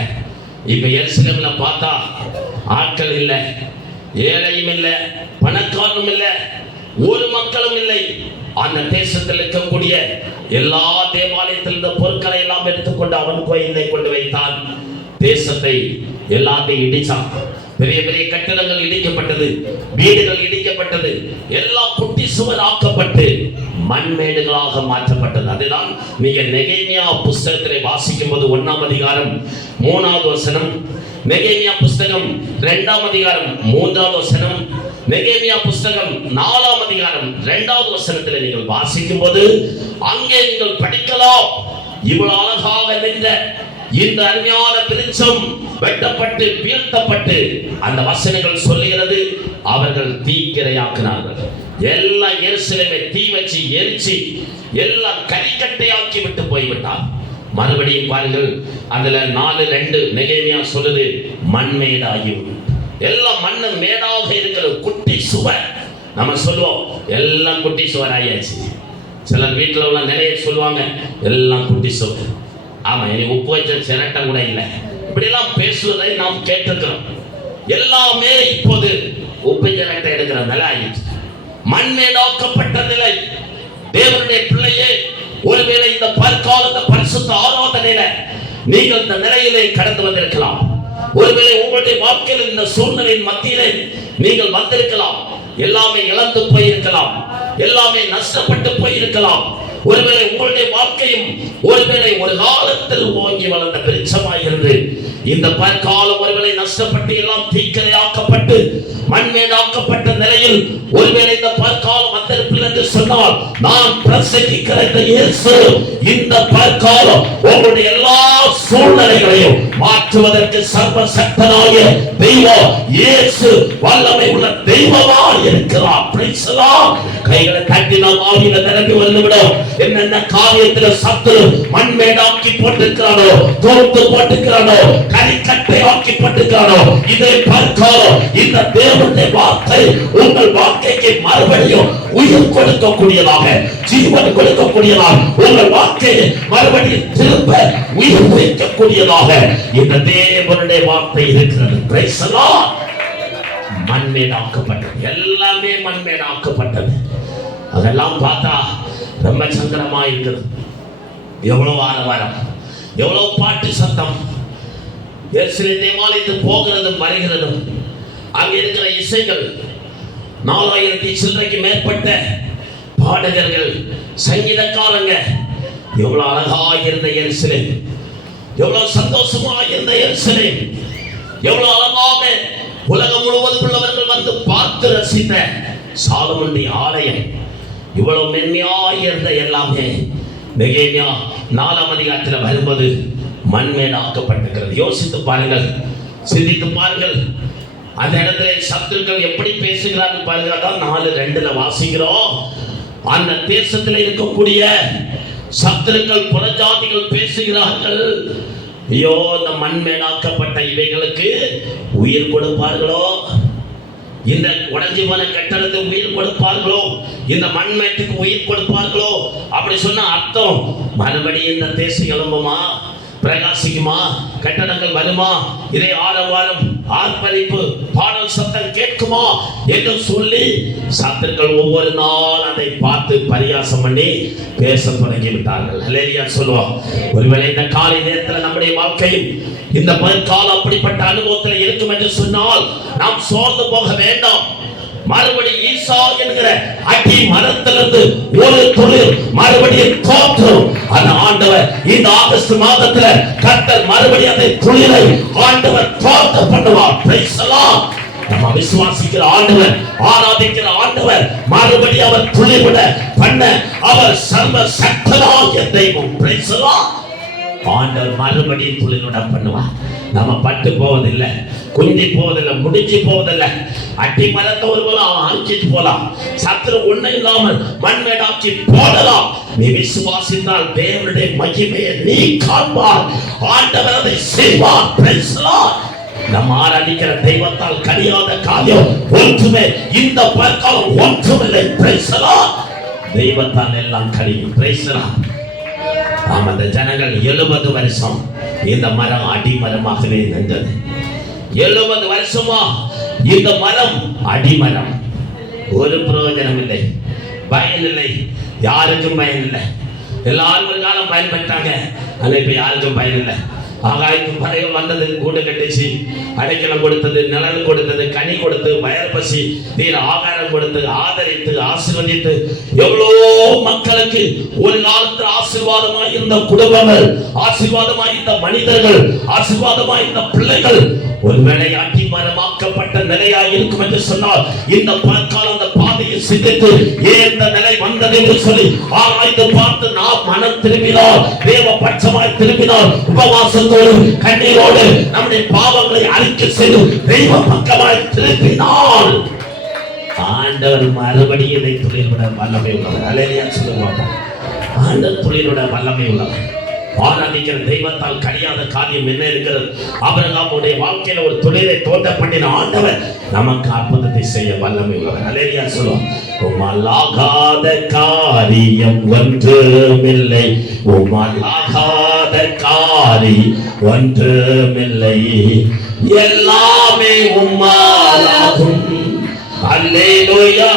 இப்ப எருசலேம்ல பார்த்தா ஆட்கள் இல்லை, ஏழையும் இல்லை, பணக்காரனும் இல்லை, ஒரு மக்களும் இல்லை. அந்த தேசத்தில் இருக்கக்கூடிய எல்லா தேவாலயத்தில் இருந்த பொருட்களை எல்லாம் எடுத்துக்கொண்டு அவன் கோயிலை கொண்டு வைத்தான். தேசத்தை எல்லாத்தையும் இடிச்சான். பெரிய பெரிய கட்டிடங்கள் இடிக்கப்பட்டது, வீடுகள் இடிக்கப்பட்டது, எல்லாம் குட்டி சுவர் ஆக்கப்பட்டு மண்மேடுகளாக மாற்றப்பட்டது. அதுதான் நீங்க நெகேமியா புஸ்தகத்திலே வாசிக்கும் போது 1ஆம் அதிகாரம் 3வது வசனம், நெகேமியா புஸ்தகம் 2ஆம் அதிகாரம் 3வது வசனம், நெகேமியா புஸ்தகம் 4ஆம் அதிகாரம் 2வது வசனத்தில் நீங்கள் வாசிக்கும் போது அங்கே நீங்கள் படிக்கலாம். இவ்வளவு அழகாக நின்ற இந்த அருமையான விருட்சம் வெட்டப்பட்டு வீழ்த்தப்பட்டு அந்த வசனங்கள் சொல்லுகிறது, அவர்கள் தீக்கிரையாக்கினார்கள். எல்லாம் எருசலேமை தீ வச்சு எரிச்சு எல்லாம் கரிக்கட்டையாக்கி விட்டு போய்விட்டார். மறுபடியும் பாருங்கள், அதுல 4:2 நெகேமியா சொல்லுது, மண்மேடாயும் எல்லாம் மண்ணு மேடாக இருக்கிற குட்டி சுவர். நம்ம சொல்லுவோம் எல்லாம் குட்டி சுவர் ஆயாச்சு. சிலர் வீட்டில் உள்ள நிலையை சொல்லுவாங்க, எல்லாம் குட்டி சுவர். ஆமா, இனி உப்பு வச்ச சிரட்டம் கூட இல்லை. இப்படி எல்லாம் பேசுவதை நாம் கேட்டிருக்கிறோம். எல்லாமே இப்போது உப்பு சிரட்டை எடுக்கிற நிலை ஆயிடுச்சு. மண்மேடாக்கப்பட்ட நிலை. தேவனுடைய பிள்ளையே, ஒருவேளை இந்த பற்காலத்த பரிசுத்த ஆராதனையில நீங்கள் இந்த நிலையிலே கடந்து வந்திருக்கலாம். ஒருவேளை உங்களுடைய வாழ்க்கையில் இந்த சூழ்நிலையின் மத்தியிலே நீங்கள் வந்திருக்கலாம். எல்லாமே இழந்து போயிருக்கலாம், எல்லாமே நஷ்டப்பட்டு போயிருக்கலாம். ஒருவேளை உங்களுடைய வாழ்க்கையும் ஒருவேளை ஒரு காலத்தில் ஓங்கி வளர்ந்த விருட்சமாய் இருந்து இந்த பற்காலம் ஒருவேளை நஷ்டப்பட்டு எல்லாம் தீக்கிரையாக்கப்பட்டு மண்மேடாக்கப்பட்ட நிலையில் ஒருவேளை இந்த பற்காலம் வந்திருப்பில் என்று சொன்னால், நான் பிரசங்கிக்கிற இந்த இயேசு இந்த பற்காலம் உங்களுடைய எல்லா சூழ்நிலைகளையும் மாற்றுவதற்கு சர்வசக்தனாகிய தெய்வம் இயேசு வல்லமை உள்ள தெய்வமாய் இருக்கிறார். Praise the Lord. கைகளை தட்டி நாம் ஆவியில நிரம்பி வந்துவிடும். என்னென்ன காரியத்துல சத்துரு மண்மேடாக்கி போட்டிருக்கிறானோ, தோத்து போட்டிருக்கிறானோ, கரிக்கட்டை ஆக்கி போட்டிருக்கிறானோ, இதை பார்க்காலும் இந்த தேவனுடைய வார்த்தை உங்கள் வாழ்க்கைக்கு மறுபடியும் உயிர் கொடுக்கக்கூடியதாக, ஜீவன் கொடுக்கக்கூடியதாக, உங்கள் வாழ்க்கையை மறுபடியும் திரும்ப உயிர் வைக்கக்கூடியதாக இந்த தேவனுடைய வார்த்தை இருக்கிறது. Praise the Lord. மண்மேடாக்கப்பட்டது, எல்லாமே மண்மேடாக்கப்பட்டது. அதெல்லாம் பார்த்தா ரொம்ப சங்கடமா இருக்குது. எவ்வளவு ஆரவாரம், எவ்வளவு பாட்டு சத்தம், எருசலேம் தேவாலயத்துக்கு போகிறதும் வருகிறதும், அங்க இருக்கிற இசைகள், 4000 சில்லறைக்கு மேற்பட்ட பாடகர்கள், சங்கீதக்காரங்க, எவ்வளவு அழகா இருந்த எருசலேம், எவ்வளவு சந்தோஷமா இருந்த எருசலேம், எவ்வளவு அழகாக உலகம் முழுவதும் உள்ளவர்கள் வந்து பார்த்து ரசித்த சாலமோனுடைய ஆலயம், இவ்வளவு மென்மையாய் இருந்த எல்லாமே நெகேமியா 4ஆம் அதிகாரத்தில் வரும்போது மண்மேடாக்கப்பட்டிருக்கிறது. யோசித்து பாருங்கள், சிந்தித்து பாருங்கள். அந்த இடத்துல சத்துருக்கள் எப்படி பேசுகிறார்கள் பாருங்க. அதான் 4:2 வாசிக்கிறோம். அந்த தேசத்தில் இருக்கக்கூடிய சத்துருக்கள், புறஜாதிகள் பேசுகிறார்கள், ஐயோ இந்த மண்மேடாக்கப்பட்ட இவைகளுக்கு உயிர் கொடுப்பார்களோ, இந்த உடைஞ்சு போன கட்டடத்துக்கு உயிர் கொடுப்பார்களோ, இந்த மண்மேட்டுக்கு உயிர் கொடுப்பார்களோ. அப்படி சொன்ன அர்த்தம் மறுபடியும் இந்த தேசம் எழும்புமா, பிரகாசிக்குமா, கட்டடங்கள் வருமா, இதை ஆரவாரம், ஆர்ப்பரிப்பு, பாடல் சத்தம் கேட்குமா என்று சொல்லி சத்துருக்கள் ஒவ்வொரு நாள் அதை பார்த்து பரியாசம் பண்ணி பேச தொடங்கி விட்டார்கள். ஹல்லேலூயா சொல்லுவோம். ஒருவேளை இந்த காலை நேரத்தில் நம்முடைய வாழ்க்கையும் இந்த காலம் அப்படிப்பட்ட அனுபவத்தில் இருக்கும் என்று சொன்னால் நாம் சோர்ந்து போக வேண்டாம். மறுபடியும் ஈசா என்கிற அடி மரத்திலிருந்து ஒரு துளிர் மறுபடியும் தோற்றும். அந்த ஆண்டவர் இந்த ஆகஸ்ட் மாதத்துல கர்த்தர் மறுபடியும் அந்த துளிரை ஆண்டவர் தோற்ற பண்ணுவார். Praise the Lord. நம்ம விசுவாசிக்கிற ஆண்டவர், ஆராதிக்கிற ஆண்டவர் மறுபடியும் அவர் துளிர்விட பண்ண அவர் சர்வ சக்தனாகிய தெய்வம். Praise the Lord. ஆண்டவர் மறுபடியும் துளிர்விட பண்ணுவார். நம்ம பட்டு போவதில்லை, குந்தி போவதில்லை, முடிஞ்சு போவதில்லை. அட்டி மரத்தை ஒருவேளை ஆக்கிட்டு போலாம், சத்துரு ஒண்ணு இல்லாமல் மண்மேடாக்கி போடலாம். நீ விசுவாசித்தால் தேவனுடைய மகிமையை நீ காண்பார். ஆண்டவர் அதை செய்வார். Praise the Lord. நம்ம ஆராதிக்கிற தெய்வத்தால் கடியாத காரியம் ஒன்றுமே இந்த பற்காலம் ஒன்றுமில்லை. Praise the Lord. தெய்வத்தால் எல்லாம் கடியும். Praise the Lord. ஆமா, அந்த ஜனங்கள் 70 வருஷம் இந்த மரம் அடிமரமாகவே நின்றது. 70 வருஷமா இந்த மரம் அடிமரம், ஒரு பிரயோஜனம் இல்லை, பயன் இல்லை, யாருக்கும் பயன் இல்லை. எல்லாரும் ஒரு காலம் பயன்பட்டாங்க, ஆனா இப்ப யாருக்கும் பயன் இல்லை. ஆகாயத்தும் பறவைகள் வந்தது, கூடு கட்டிச்சு, அடைக்கலம் கொடுத்தது, நிழல் கொடுத்தது, கனி கொடுத்து, வயல் பசி தீர ஆகாரம் கொடுத்து, ஆதரித்து, ஆசீர்வதித்து, எவ்வளோ மக்களுக்கு ஒரு காலத்தில் ஆசீர்வாதமாய் இருந்த குடும்பங்கள், ஆசீர்வாதமாய் இருந்த மனிதர்கள், ஆசீர்வாதமாய் இருந்த பிள்ளைகள் ஒருவேளை அடிமரமாக்கப்பட்ட நிலையாய் இருக்கும் என்று சொன்னால் இந்த பற்காலம் அந்த பாதையை சிந்தித்து ஏன் இந்த நிலை வந்தது என்று சொல்லி ஆராய்ந்து பார்த்து நாம் மனம் திரும்பினால், தேவ பட்சமாய் திரும்பினால், உபவாசத்தோடு கண்ணீரோடு நம்முடைய பாவங்களை அறிக்கை செய்து தெய்வ பக்கமாய் திரும்பினால் ஆண்டவர் மறுபடியும் இதை துளிர்விட வல்லமை உள்ளவர். அல்லேலூயா சொல்லுவாங்க. ஆண்டவர் துளிர்விட வல்லமை உள்ளவர். ஆராதிக்கிற தெய்வத்தால் கடியாத காரியம் என்ன இருக்கிறது? ஆபிரகாமுடைய வாழ்க்கையில ஒரு துளிரை தோட்ட பண்ணின ஆண்டவர் நமக்கு அற்புதத்தை செய்ய வல்லமை உள்ளவர். அல்லேலூயா சொல்லுவோம். உம்மாலாகாத காரியம் ஒன்றுமில்லை, உம்மாலாகாத காரியம் ஒன்றுமில்லை, எல்லாமே உம்மாலாகும். அல்லேலூயா.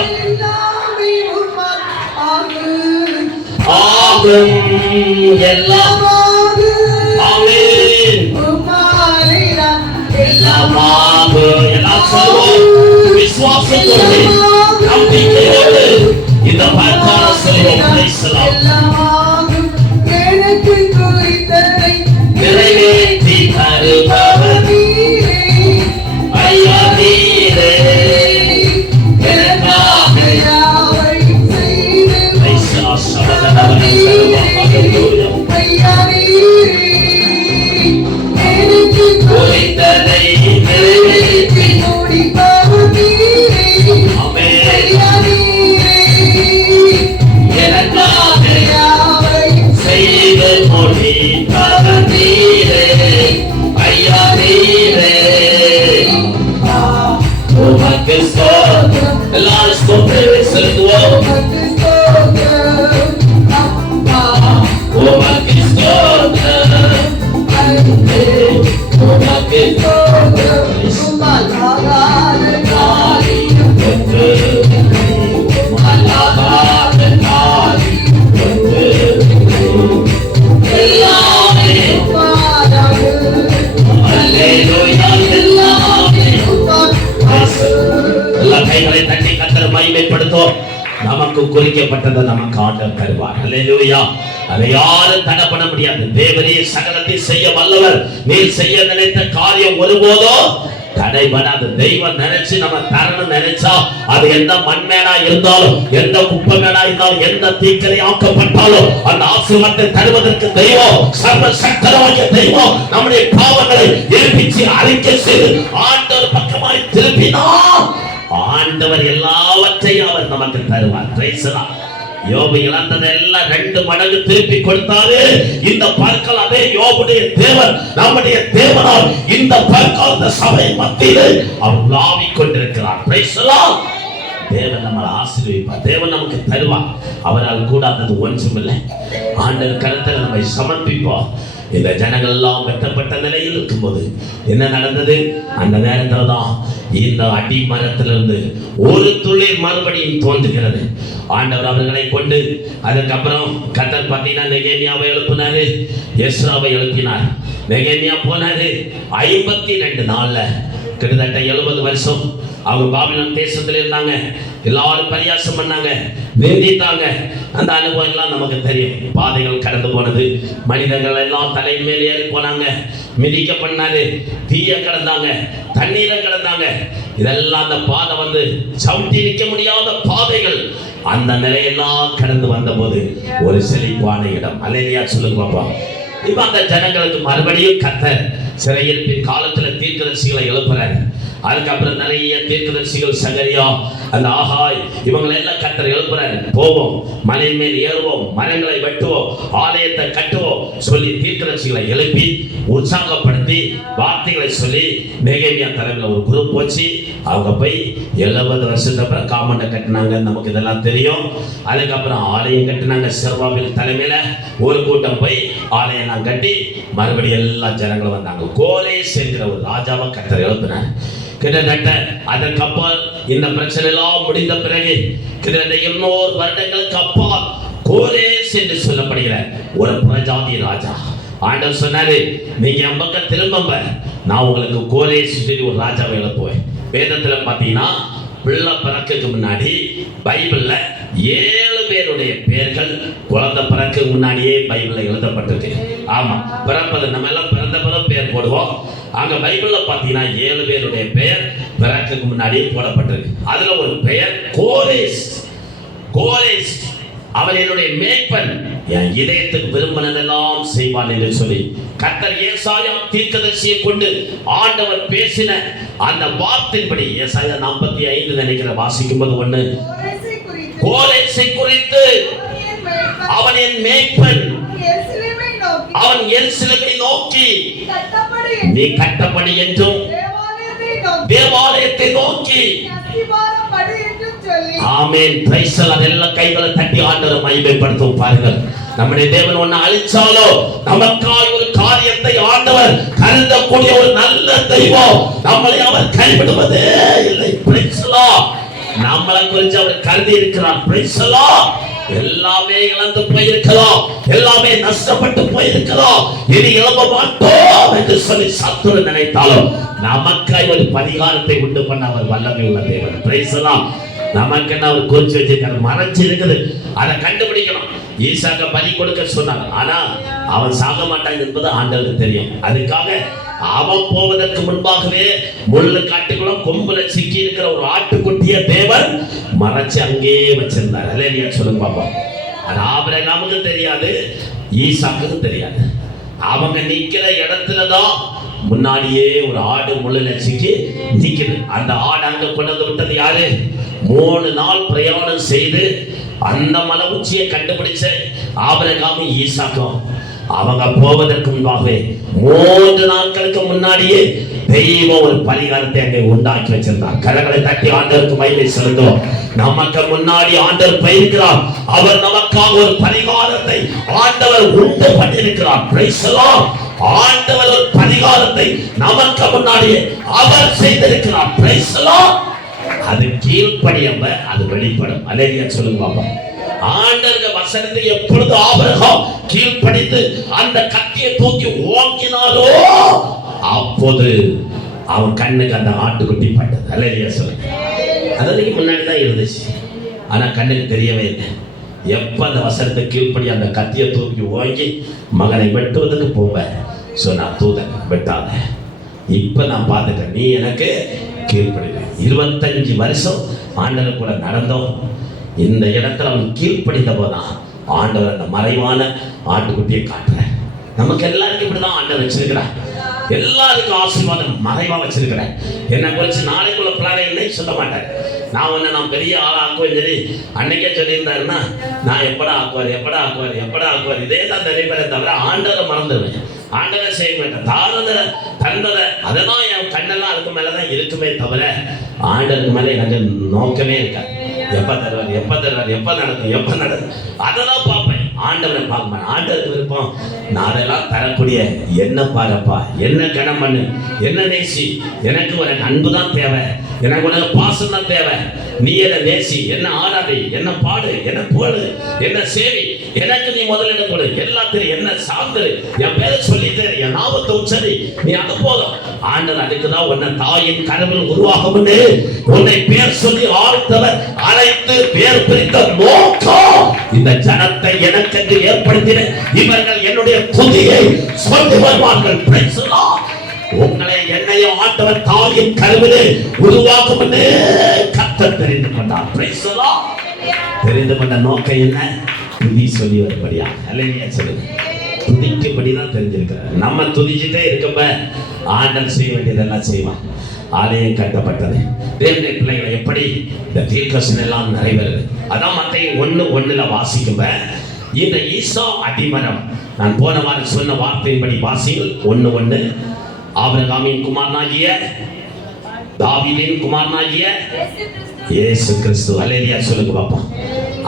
ஆகும் எல்லாம் ஆமென். எல்லாமாக எல்லாம் சொல்லுவோம். விசுவாசத்தோடு நம்பிக்கையோடு இந்த பற்கால சொல்லுவோம். Praise the Lord. எனக்கு குறித்ததை நிறைவேற்றி தருபவர் ஐயா நீரே. நமக்கு குறிக்கப்பட்டதை நமக்கு ஆண்டவர் தருவார். அல்லேலூயா. அதை யாரும் தடை பண்ண முடியாது. தேவரே சகலத்தை செய்ய வல்லவர். நீ செய்ய நினைத்த காரியம் ஒருபோதோ தடைபடாது. தெய்வம் நினைச்சு நம்ம தரணும் நினைச்சா அது எந்த மண்மேடா இருந்தாலும், எந்த குப்பை மேடா இருந்தாலும், எந்த தீக்கரை ஆக்கப்பட்டாலும் அந்த ஆசீர்வாதத்தை தருவதற்கு தெய்வம் சர்வ சக்தராகிய தெய்வம் நம்முடைய பாவங்களை ஏற்பிச்சு அறிக்கை செய்து ஆண்டவர் பக்கமாய் திருப்பினா ஆண்டவர் எல்லாவற்றையும் அவர் நமக்கு தருவார். Praise the Lord. யோபு இழந்ததெல்லாம் 2 மடங்கு திருப்பி கொடுத்தாரு. இந்த பற்கள் அதே யோபுடைய தேவன் நம்முடைய தேவனால் இந்த பற்கள் இந்த சபை மத்தியில் அவர் உலாவிக் கொண்டிருக்கிறார். Praise the Lord. தேவன் நம்மளை ஆசீர்வதிப்பார். தேவன் நமக்கு தருவார். அவரால் கூடாதது ஒன்றுமில்லை. ஆண்டவர் கருத்தில் நம்மை சமர்ப்பிப்போம். இந்த ஜனங்கள் எல்லாம் வெட்டப்பட்ட நிலையில் இருக்கும்போது என்ன நடந்தது? அந்த நேரத்தில் தான் இந்த அடி மரத்திலிருந்து ஒரு துளிர் மறுபடியும் தோன்றுகிறது. ஆண்டவர் அவர்களை கொண்டு அதுக்கப்புறம் கர்த்தர் பார்த்தீங்கன்னா நெகேமியாவை எழுப்பினாரு, எஸ்ராவை எழுப்பினார். நெகேமியா போனாரு 52 நாள்ல கிட்டத்தட்ட 70 வருஷம் அவங்க பாபிலோன் தேசத்தில் இருந்தாங்க. எல்லாரும் பரியாசம் பண்ணாங்க, நிந்தித்தாங்க. அந்த அனுபவம் எல்லாம் நமக்கு தெரியும். பாதைகள் கடந்து போனது, மனிதர்கள் எல்லாம் தலையின் மேல் ஏறி போனாங்க, மிதிக்க பண்ணாரு, தீய கடந்தாங்க, தண்ணீரை கடந்தாங்க. இதெல்லாம் அந்த பாதை வந்து சவுட்டி நிற்க முடியாத பாதைகள். அந்த நிலையெல்லாம் கடந்து வந்த போது ஒரு செழிப்பான இடம். அல்லேலூயா சொல்லுங்க பாப்பா. இப்ப அந்த ஜனங்களுக்கு மறுபடியும் கர்த்தர் சிறையில் காலத்துல தீர்க்கதரிசிகளை எழுப்புறாரு. அதுக்கப்புறம் நிறைய தீர்க்கதரிசிகள் சகரியா, அந்த ஆகாய், இவங்களை எல்லாம் கர்த்தர் எழுப்புறாரு. போவோம், மலை மேல் ஏறுவோம், மரங்களை வெட்டுவோம், ஆலயத்தை கட்டுவோம் சொல்லி தீர்க்கதரிசிகளை எழுப்பி உற்சாகப்படுத்தி வார்த்தைகளை சொல்லி நெகேமியா தலைமையில் ஒரு குரூப் போச்சு. அவங்க போய் 70 வருஷத்துக்கு அப்புறம் காமண்டை கட்டினாங்க. நமக்கு இதெல்லாம் தெரியும். அதுக்கப்புறம் ஆலயம் கட்டினாங்க. செர்பாபேல் தலைமையில ஒரு கூட்டம் போய் ஆலயம் கட்டி மறுபடியும் எல்லா ஜனங்களும் வந்தாங்க. கோரேஸ் என்கிற ஒரு ராஜாவை கர்த்தர் எழுப்பினார். கிட்டத்தட்ட அதற்கப்பால் இந்த பிரச்சனை எல்லாம் முடிந்த பிறகு கிட்டத்தட்ட 200 வருடங்களுக்கு அப்பால் கோரேஸ் என்று சொல்லப்படுகிற ஒரு பிரஜாதி ராஜா ஆண்டவர் சொன்னாரு, நீங்க என் பக்கம் திரும்ப, நான் உங்களுக்கு கோரேஸ் சொல்லி ஒரு ராஜாவை எழுப்புவேன். வேதத்துல பாத்தீங்கன்னா பிள்ளை பிறக்குக்கு முன்னாடி பைபிள்ல 7 பேருடைய பெயர்கள் குழந்தை பிறக்கு முன்னாடியே பைபிள்ல எழுதப்பட்டிருக்கு. ஆமா, பிறப்பது நம்ம எல்லாம் பிறந்த பிறகு பெயர் போடுவோம். அங்க பைபிள்ல பாத்தீங்கன்னா 7 பேருடைய பெயர் பிறக்குக்கு முன்னாடியே போடப்பட்டிருக்கு. அதுல ஒரு பெயர் கோரேஸ். கோரேஸ் அவன் என்னுடைய மேய்ப்பன், என் இதயத்துக்கு விரும்பினதெல்லாம் செய்வான் என்று சொல்லி கர்த்தர் ஏசாயா தீர்க்கதரிசியை கொண்டு ஆண்டவர் பேசின அந்த வார்த்தையின்படி ஏசாயா 45 நினைக்கிற வாசிக்கும் போது ஒண்ணு, கோரேசை குறித்து அவன் என் மேய்ப்பன், அவன் எருசலேமை நோக்கி நீ கட்டப்படி என்றும் தேவாலயத்தை நோக்கி ஆமென். Praise the Lord. எல்லா கைகளை தட்டி ஆண்டவரை மகிமைப்படுத்தும். பாருங்கள், நம்முடைய தேவன் ஒன்னு அழிச்சாலோ நமக்காய் ஒரு காரியத்தை ஆண்டவர் கருதக்கூடிய ஒரு நல்ல தெய்வம். நம்மளை அவர் கைவிடுவதே இல்லை. Praise the Lord. நம்மளை குறித்து அவர் கருதி இருக்கிறார். Praise the Lord. எல்லாமே இழந்து போயிருக்கலாம், எல்லாமே நஷ்டப்பட்டு போயிருக்கலாம், இனி எழும்ப மாட்டோம் என்று சொல்லி சத்துரு நினைத்தாலும் நமக்காய் ஒரு பரிகாரத்தை உண்டு பண்ண அவர் வல்லமை உள்ள தேவன். Praise the Lord. நமக்கு என்ன அவர் குறிச்சு வச்சிருக்காரு, மறைச்சு இருக்குது, அதை கண்டுபிடிக்கணும். ஈசாக்க பலி கொடுக்க சொன்னாங்க, ஆனா அவன் சாக மாட்டான் என்பது ஆண்டவருக்கு தெரியும். அதுக்காக அவன் போவதற்கு முன்பாகவே முள்ளு காட்டுக்குள்ள கொம்புல சிக்கி இருக்கிற ஒரு ஆட்டுக்குட்டிய தேவன் மறைச்சு அங்கேயே வச்சிருந்தார். அல்லேலூயா சொல்லுங்க பாப்பா. அது ஆபிரகாமுக்கு தெரியாது, ஈசாக்குக்கு தெரியாது. அவங்க நிக்கிற இடத்துலதான் முன்னாடியே ஒரு ஆடு முள்ளுல சிக்கி நிக்குது. அந்த ஆடு அங்க கொண்டு வந்து விட்டது யாரு? 3 நாள் பிரயாணம் செய்து அந்த மலை உச்சியை கண்டுபிடிச்ச ஆபிரகாமும் ஈசாக்கும் அவங்க போவதற்கு முன்பாகவே 3 நாட்களுக்கு முன்னாடியே தெய்வம் ஒரு பரிகாரத்தை அங்கே உண்டாக்கி வச்சிருந்தார். கரங்களை தட்டி ஆண்டவருக்கு மகிமை செலுத்துவோம். நமக்கு முன்னாடி ஆண்டவர் போயிருக்கிறார். அவர் நமக்காக ஒரு பரிகாரத்தை ஆண்டவர் உண்டு பண்ணியிருக்கிறார். Praise the Lord. ஆண்டவர் ஒரு பரிகாரத்தை நமக்கு முன்னாடியே அவர் செய்திருக்கிறார். Praise the Lord. அது கீழ்ப்படியம்ப அது வெளிப்படும். அல்லேலூயா சொல்லுங்க பாப்பா. ஆண்டவருடைய வசனத்தை எப்பொழுது ஆபிரகாம் கீழ்ப்படிந்து அந்த கத்தியை தூக்கி ஓங்கினாரோ அப்போது அவன் கண்ணுக்கு அந்த ஆட்டுக்குட்டி பட்டது. அல்லேலூயா சொல்லுங்க. அதற்கு முன்னாடி தான் இருந்துச்சு. ஆனா கண்ணுக்கு தெரியவே இல்லை. எப்ப அந்த வசனத்தை கீழ்ப்படி அந்த கத்தியை தூக்கி ஓங்கி மகனை வெட்டுவதற்கு போவேன் சொன்னா, தூதன் வெட்டாத, இப்ப நான் பார்த்துட்டேன், நீ எனக்கு கீழ்ப்படிவேன். 25 வருஷம் ஆண்டவர் கூட நடந்தோம். இந்த இடத்துல அவன் கீழ்ப்படிந்த போதான் ஆண்டவர் அந்த மறைவான ஆட்டுக்குட்டியை காட்டுறேன். நமக்கு எல்லாருக்கும் இப்படிதான் ஆண்டவர் வச்சிருக்கிறார். எல்லாருக்கும் ஆசீர்வாதம் மறைவா வச்சிருக்கிறேன். என்னை குறிச்சு நாளைக்குள்ள பிளானை இன்னைக்கு சொல்ல மாட்டேன். நான் பெரிய ஆளா ஆக்குவேன் சொல்லி அன்னைக்கே சொல்லியிருந்தாருன்னா, நான் எப்படா ஆக்குவார் இதே தான் நினைப்பேனே தவிர ஆண்டவரை மறந்துடுவேன். ஆண்டவரை செய்ய மாட்டேன். தாரதை தந்ததை அதெல்லாம் என் கண்ணெல்லாம் அதுக்கு மேலதான் இருக்குமே தவிர ஆண்டவருக்கு மேலே எனக்கு நோக்கமே இருக்காது. எப்ப தருவார், எப்ப நடக்கும் அதெல்லாம் பார்ப்பேன். ஆண்டவரை பார்க்க மாட்டேன். ஆண்டவருக்கு விருப்பம் நான் அதெல்லாம் தரக்கூடிய என்ன பாருப்பா, என்ன கனம் பண்ணு, என்ன நேசி, எனக்கு ஒரு அன்பு தான் தேவை, எனக்கு ஒரு பாசம் தான் தேவை. நீ என்ன நேசி, என்ன ஆராதி, என்ன பாடு, என்ன புகழு, என்ன சேவி, எனக்கு நீ முதலிடம் கொடு. எல்லாத்திலும் என்ன சார்ந்து என் பேரை சொல்லிட்டு என் நாமத்தை உச்சரி, நீ அது போதும். ஆண்டவர் அதுக்குதான் உன்னை தாயின் கனவில் உருவாகும் உன்னை பேர் சொல்லி ஆழ்த்தவர் அழைத்து பேர் பிரித்த நோக்கம். இந்த ஜனத்தை எனக்கென்று ஏற்படுத்தின இவர்கள் என்னுடைய துதியை சொல்லி வருவார்கள். உங்களை என்னையும் ஆண்டவர் தாயின் கருவிலே உருவாக்கும் என்று கர்த்தர் தெரிந்து கொண்டார். தெரிந்து கொண்ட நோக்கம் என்ன? துதி சொல்லி வரும்படியா அல்லையா சொல்லுங்க. துதிக்கும்படிதான் தெரிஞ்சிருக்கிறார். நம்ம துதிச்சுட்டே இருக்கப்ப ஆண்டவர் செய்ய வேண்டியதெல்லாம் செய்வான். ஆலயம் கட்டப்பட்டது. தேவனுடைய பிள்ளைகளை எப்படி இந்த தீர்க்கதரிசனம் எல்லாம் நிறைவேறுது. அதான் மத்தேயு 1:1 வாசிக்கும்ப இந்த ஈசா அடிமரம், நான் போன வாரம் சொன்ன வார்த்தையின்படி வாசிகள் 1:1. ஆபிரகாமின் குமாரனாகிய தாவீதின் குமாரனாகிய இயேசு கிறிஸ்து. அல்லேலூயா சொல்லுங்க பாப்போம்.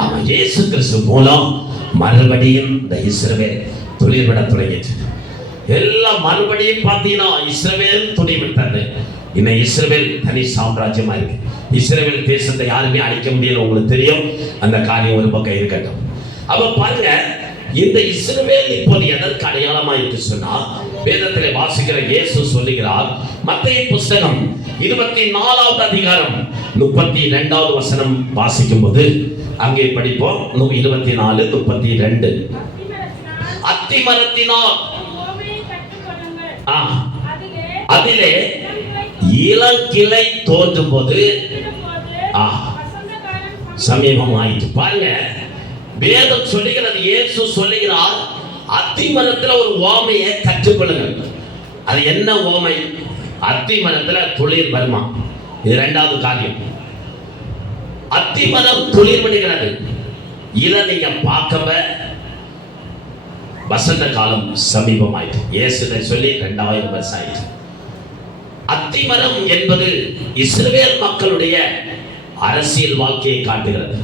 ஆமா, இயேசு கிறிஸ்து மூலம் மறுபடியும் இந்த இஸ்ரவேல் துளிர்விட தொடங்கிச்சு. எல்லாம் மறுபடியும் பார்த்தீங்கன்னா இஸ்ரவேல் துளிர்விட்டது. இன்னும் இஸ்ரவேல் தனி சாம்ராஜ்யமா இருக்கு. இஸ்ரவேல் தேசத்தை யாருமே அழிக்க முடியல. உங்களுக்கு தெரியும். அந்த காரியம் ஒரு பக்கம் இருக்கட்டும். அப்ப பாருங்க, இந்த இஸ்ரவேல் இப்போது எதற்கு அடையாளமா இருக்கு சொன்னா, வேதத்திலே வாசிக்கிற இயேசு சொல்லுகிறார். மத்தேயு புஸ்தகம் 24வது அதிகாரம் 32வது வசனம் வாசிக்கும் போது அங்கே படிப்போம். 24:32. அத்திமரத்தினால் அதிலே இளங்கிளை தோன்றும் போது சமீபம் ஆயிட்டு. பாருங்க, வேதம் சொல்லுகிறது, இயேசு சொல்லுகிறார், அத்திமரத்துல ஒரு ஓமையை கற்றுக்கொள்ளுங்கள். அது என்ன ஓமை? அத்திமரத்துல துளிர் வருமா? இது 2வது காரியம். அத்திமரம் துளிர் விடுகிறது. இதை நீங்க பார்க்கவே வசந்த காலம் சமீபமாயிட்டு. இயேசுவை சொல்லி 2000 வருஷம் ஆயிட்டு. அத்திமரம் என்பது இஸ்ரவேல் மக்களுடைய அரசியல் வாழ்க்கையை காட்டுகிறது.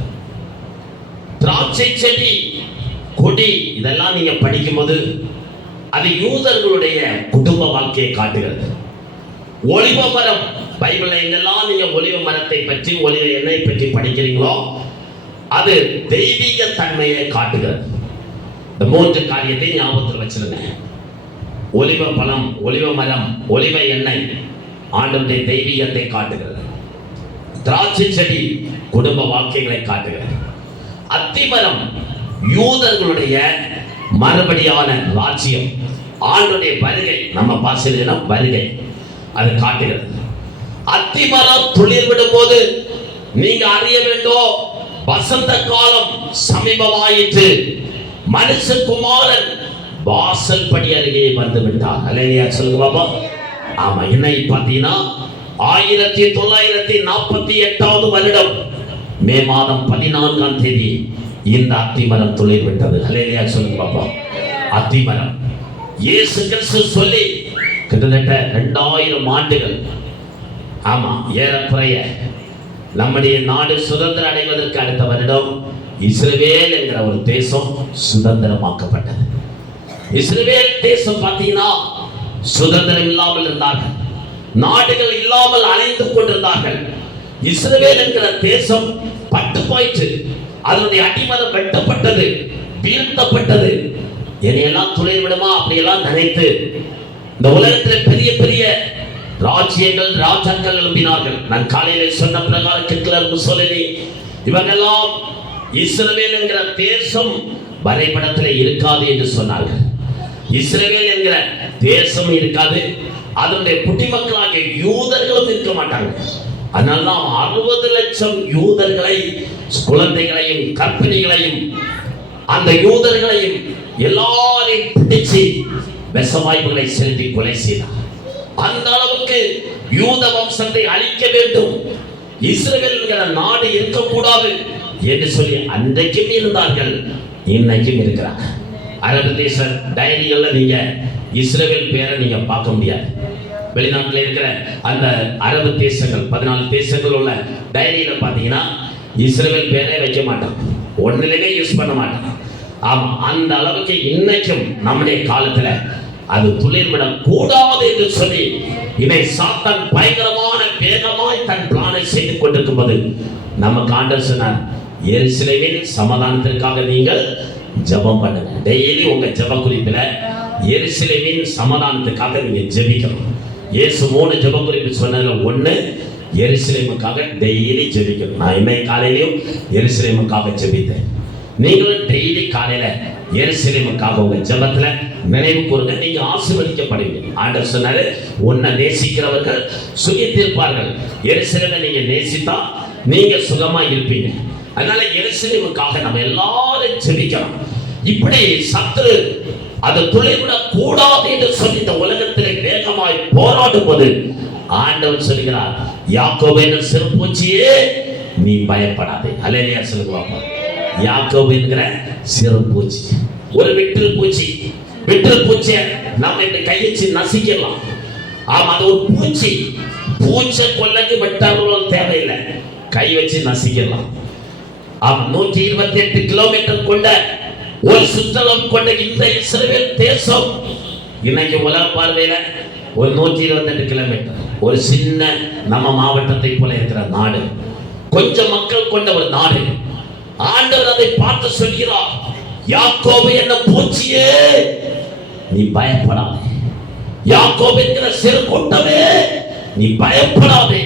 திராட்சை செடி, கொடி, இதெல்லாம் நீங்க படிக்கும் போது அது யூதர்களுடைய குடும்ப வாழ்க்கையை காட்டுகிறது. ஒலிவ மரம், பைபிள்ல எங்கெல்லாம் நீங்க ஒலிவ மரத்தை பற்றி, ஒலிவ எண்ணெய் பற்றி படிக்கிறீங்களோ அது தெய்வீக தன்மையை காட்டுகிறது. இந்த 3 காரியத்தை ஞாபகத்தில் வச்சிருங்க. ஒலிவ பழம், ஒலிவ மரம், ஒலிவ எண்ணெய் ஆண்டவருடைய தெய்வீகத்தை காட்டுகிறது. திராட்சை செடி குடும்ப வாழ்க்கைகளை காட்டுகிறது. அத்திமரம் யூதர்களுடைய மறுபடியான ராஜ்யம், ஆண்டவருடைய வருகை, நம்ம பாசையில வருகை, அது காட்டுகிறது. அத்திமரம் துளிர் விடும் போது நீங்க அறிய வேண்டும், வசந்த காலம் சமீபமாயிற்று. மனுஷகுமாரன் வாசல் படி அருகே வந்து விட்டார். அல்லேலூயா சொல்லுங்க பாப்பா. ஆமா, இன்னைக்கு பார்த்தீங்கன்னா 1948வது வருடம் மே மாதம் 14ஆம் தேதி இந்த அத்திமரம் துளிர் விட்டது. அல்லேலூயா சொல்லுங்க பாப்பா. அத்திமரம் இயேசு கிறிஸ்து சொல்லி கிட்டத்தட்ட 2000 ஆண்டுகள், ஆமா, ஏறக்குறைய நம்முடைய நாடு சுதந்திரம் அடைவதற்கு அடுத்த வருடம் இஸ்ரவேல் என்கிற ஒரு தேசம் சுதந்திரமாக்கப்பட்டது. இஸ்ரவேல் தேசம் பார்த்தீங்கன்னா சுதந்திரம் இல்லாமல் இருந்தார்கள். நாடுகள் இல்லாமல் அலைந்து கொண்டிருந்தார்கள். இஸ்ரவேல் என்கிற தேசம் பட்டு போயிற்று. அதனுடைய அடிமரம் வெட்டப்பட்டது, வீழ்த்தப்பட்டது. என்னையெல்லாம் துளிர் விடுமா அப்படியெல்லாம் நினைத்து இந்த உலகத்தில் பெரிய பெரிய ராஜ்யங்கள், ராஜாக்கள் எழுப்பினார்கள். நான் காலையில் சொன்ன பிரகாரம் ஹிட்லர், முசோலினி, இவங்கெல்லாம் இஸ்ரவேல் என்கிற தேசம் வரைபடத்தில் இருக்காது என்று சொன்னார்கள். இஸ்ரவேல் என்கிற தேசம் இருக்காது, அதனுடைய குடிமக்களாகிய யூதர்களும் இருக்க மாட்டாங்க. அதனால்தான் 60 லட்சம் யூதர்களை, குழந்தைகளையும் கர்ப்பிணிகளையும் அந்த யூதர்களையும் எல்லாரையும் பிடிச்சு விஷவாய்ப்புகளை செலுத்தி கொலை செய்தார். அந்த அளவுக்கு யூத வம்சத்தை அழிக்க வேண்டும், இஸ்ரவேல் என்கிற நாடு இருக்கக்கூடாது என்று சொல்லி அன்றைக்கும் இருந்தார்கள், இன்னைக்கும் இருக்கிறாங்க. அரபு தேச டைரிகள்ல நீங்க இஸ்ரவேல் பேரை நீங்க பார்க்க முடியாது. வெளிநாட்டில் இருக்கிற அந்த அரபு தேசங்கள் 14 தேசங்கள் உள்ள டைரியில பார்த்தீங்கன்னா இஸ்ரவேல் பேரே வைக்க மாட்டான், ஒன்றிலேயே யூஸ் பண்ண மாட்டான். ஆமா, அந்த அளவுக்கு இன்னைக்கும் நம்முடைய காலத்துல அது துளிர்விடக் கூடாது என்று சொல்லி இதை சாத்தான் பயங்கரமான வேகமாய் தன் பிளானை செய்து கொண்டிருக்கும் போது நமக்கு ஆண்டவர் சொன்னார், எருசலேமின் சமாதானத்திற்காக நீங்கள் ஜெபம் பண்ணுங்க. டெய்லி உங்க ஜெப குறிப்பில் எருசலேமின் சமாதானத்துக்காக நீங்க ஜெபிக்கணும். இயேசு 3 ஜெப குறிப்பு சொன்னதுல 1 எருசலேமுக்காக டெய்லி ஜெபிக்கணும். நான் இன்னைக்கு காலையிலையும் எருசலேமுக்காக ஜெபித்தேன். நீங்களும் டெய்லி காலையில எருசலேமுக்காக உங்க ஜெபத்துல நினைவு கூறுங்க, நீங்க ஆசீர்வதிக்கப்படுவீங்க. ஆண்டவர் சொன்னாரு, உன்னை நேசிக்கிறவர்கள் சுகித்திருப்பார்கள். எருசலேமை நீங்க நேசித்தா நீங்க சுகமா இருப்பீங்க. அதனால எருசலேமுக்காக நம்ம எல்லாரும் ஜெபிக்கணும். இப்படி சத்துரு அது துளைவிடக் கூடாது என்று சொல்லி இந்த உலகத்திலே வேகமாய் போராடும் போது ஆண்டவர் சொல்கிறார், யாக்கோபு என்ற சிறு பூச்சியே நீ பயப்படாதே. அல்லேலூயா சொல்லுங்க. யாக்கோபு என்கிற சிறு பூச்சி, ஒரு விட்டில் பூச்சி. விட்டில் பூச்சியை நம்ம இப்படி கையச்சு நசிக்கலாம். ஆமா, அது ஒரு பூச்சி. பூச்சை கொல்லக்கு வெட்டாளர்கள் தேவையில்லை, கை வச்சு நசிக்கலாம். ஆமா, 128 கிலோமீட்டர் கொண்ட ஒரு சுற்றளவு கொண்ட இந்த இஸ்ரவேல் தேசம் இன்னைக்கு உலக பார்வையில ஒரு 128 கிலோமீட்டர், ஒரு சின்ன நம்ம மாவட்டத்தை போல இருக்கிற நாடு, கொஞ்சம் மக்கள் கொண்ட ஒரு நாடு. ஆண்டவர் அதை பார்த்து சொல்கிறார், யாக்கோபு என்ன பூச்சியே நீ பயப்படாதே, யாக்கோபு என்கிற சிறு கூட்டமே நீ பயப்படாதே,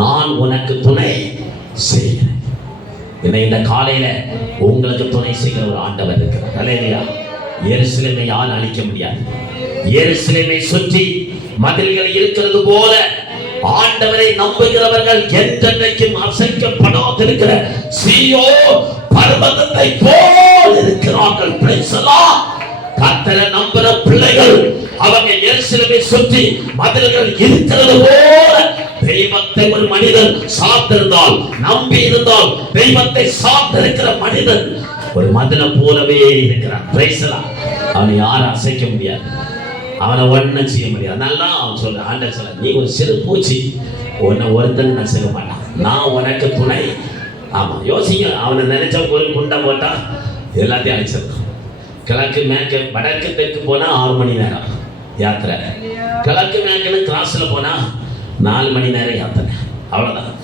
நான் உனக்கு துணை செய்கிறேன். இந்த காலையில உங்களுக்கு துணை செய்கிற ஒரு ஆண்டவர் இருக்கிறார். அல்லேலூயா. எருசலேமை யாரும் அழிக்க முடியாது. எருசலேமை சுற்றி மதில்கள் இருக்கிறது போல ஆண்டவரை நம்புகிறவர்கள் என்றென்றைக்கும் அசைக்கப்படாதிருக்கிற சீயோன் பர்வதத்தை போல் இருக்கிறார்கள். Praise the Lord. கர்த்தரை நம்புற பிள்ளைகள் அவங்க எருசலேமை சுற்றி மதில்கள் இருக்கிறது போல தெய்வத்தை ஒரு மனிதன் சார்ந்திருந்தால், நம்பி இருந்தால், தெய்வத்தை சார்ந்திருக்கிற மனிதன் ஒரு மதிலை போலவே இருக்கிறான். Praise the Lord. அவனை யாரும் அசைக்க முடியாது, அவனை ஒன்றும் செய்ய முடியாது. அதனால அவன் சொல்ற, ஆண்டவர் சொல்ற, நீ ஒரு சிறு பூச்சி, உன்னை ஒருத்தன் நசுக்க மாட்டான், நான் உனக்கு துணை. ஆமா, யோசிங்க. அவனை நினைச்ச ஒரு குண்டை போட்டா எல்லாத்தையும் அழிச்சிருக்கான். கிழக்கு மேற்கு வடக்கு தெற்கு போனா 6 மணி நேரம் யாத்திரை, கிழக்கு மேற்குன்னு கிராஸ்ல போனா 4 மணி நேரம் யாத்திரை, அவ்வளவுதான்.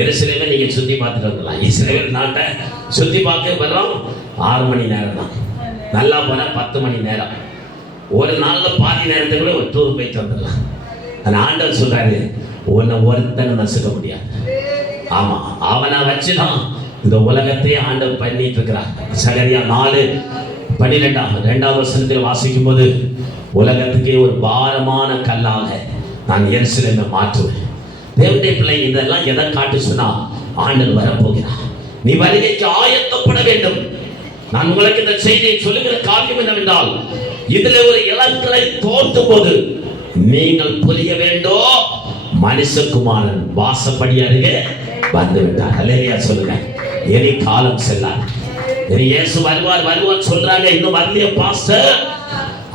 எருசலேமை நீங்க சுத்தி பார்த்துட்டு வந்துடலாம். இஸ்ரவேல் நாட்டை சுத்தி பார்க்க வர்றோம் 6 மணி நேரம் தான், நல்லா போனா 10 மணி நேரம். ஒரு நாள்ல பாதி நேரத்துக்குள்ள ஒரு டூர் போயிட்டு வந்துடலாம். அந்த ஆண்டவர் சொல்றாரு, உன்னை ஒருத்தனை நசுக்க முடியாது. ஆமா, அவனை வச்சுதான் இந்த உலகத்தையே ஆண்டவர் பண்ணிட்டு இருக்கிறார். சகரியா 4:12 2வது வசனத்தில் வாசிக்கும் போது, உலகத்துக்கே ஒரு பாரமான கல்லாக நான் எருசலேமை மாற்றுவேன். தேவனுடைய பிள்ளை, இதெல்லாம் எதை காட்டு சொன்னா, ஆண்டவர் வரப்போகிறார், நீ வருகைக்கு ஆயத்தப்பட வேண்டும். நான் உங்களுக்கு இந்த செய்தியை சொல்லுகிற காரியம் என்னவென்றால், இதுல ஒரு இலக்கலை தோற்றும் போது நீங்கள் புரிய வேண்டும், மனுஷகுமாரன் வாசப்படி அருகே வந்து விட்டார். அல்லேலூயா சொல்லுங்க. இனி காலம் செல்லாது, இனி இயேசு வருவார் வருவார் சொல்றாங்க, இன்னும் வரலையே பாஸ்டர்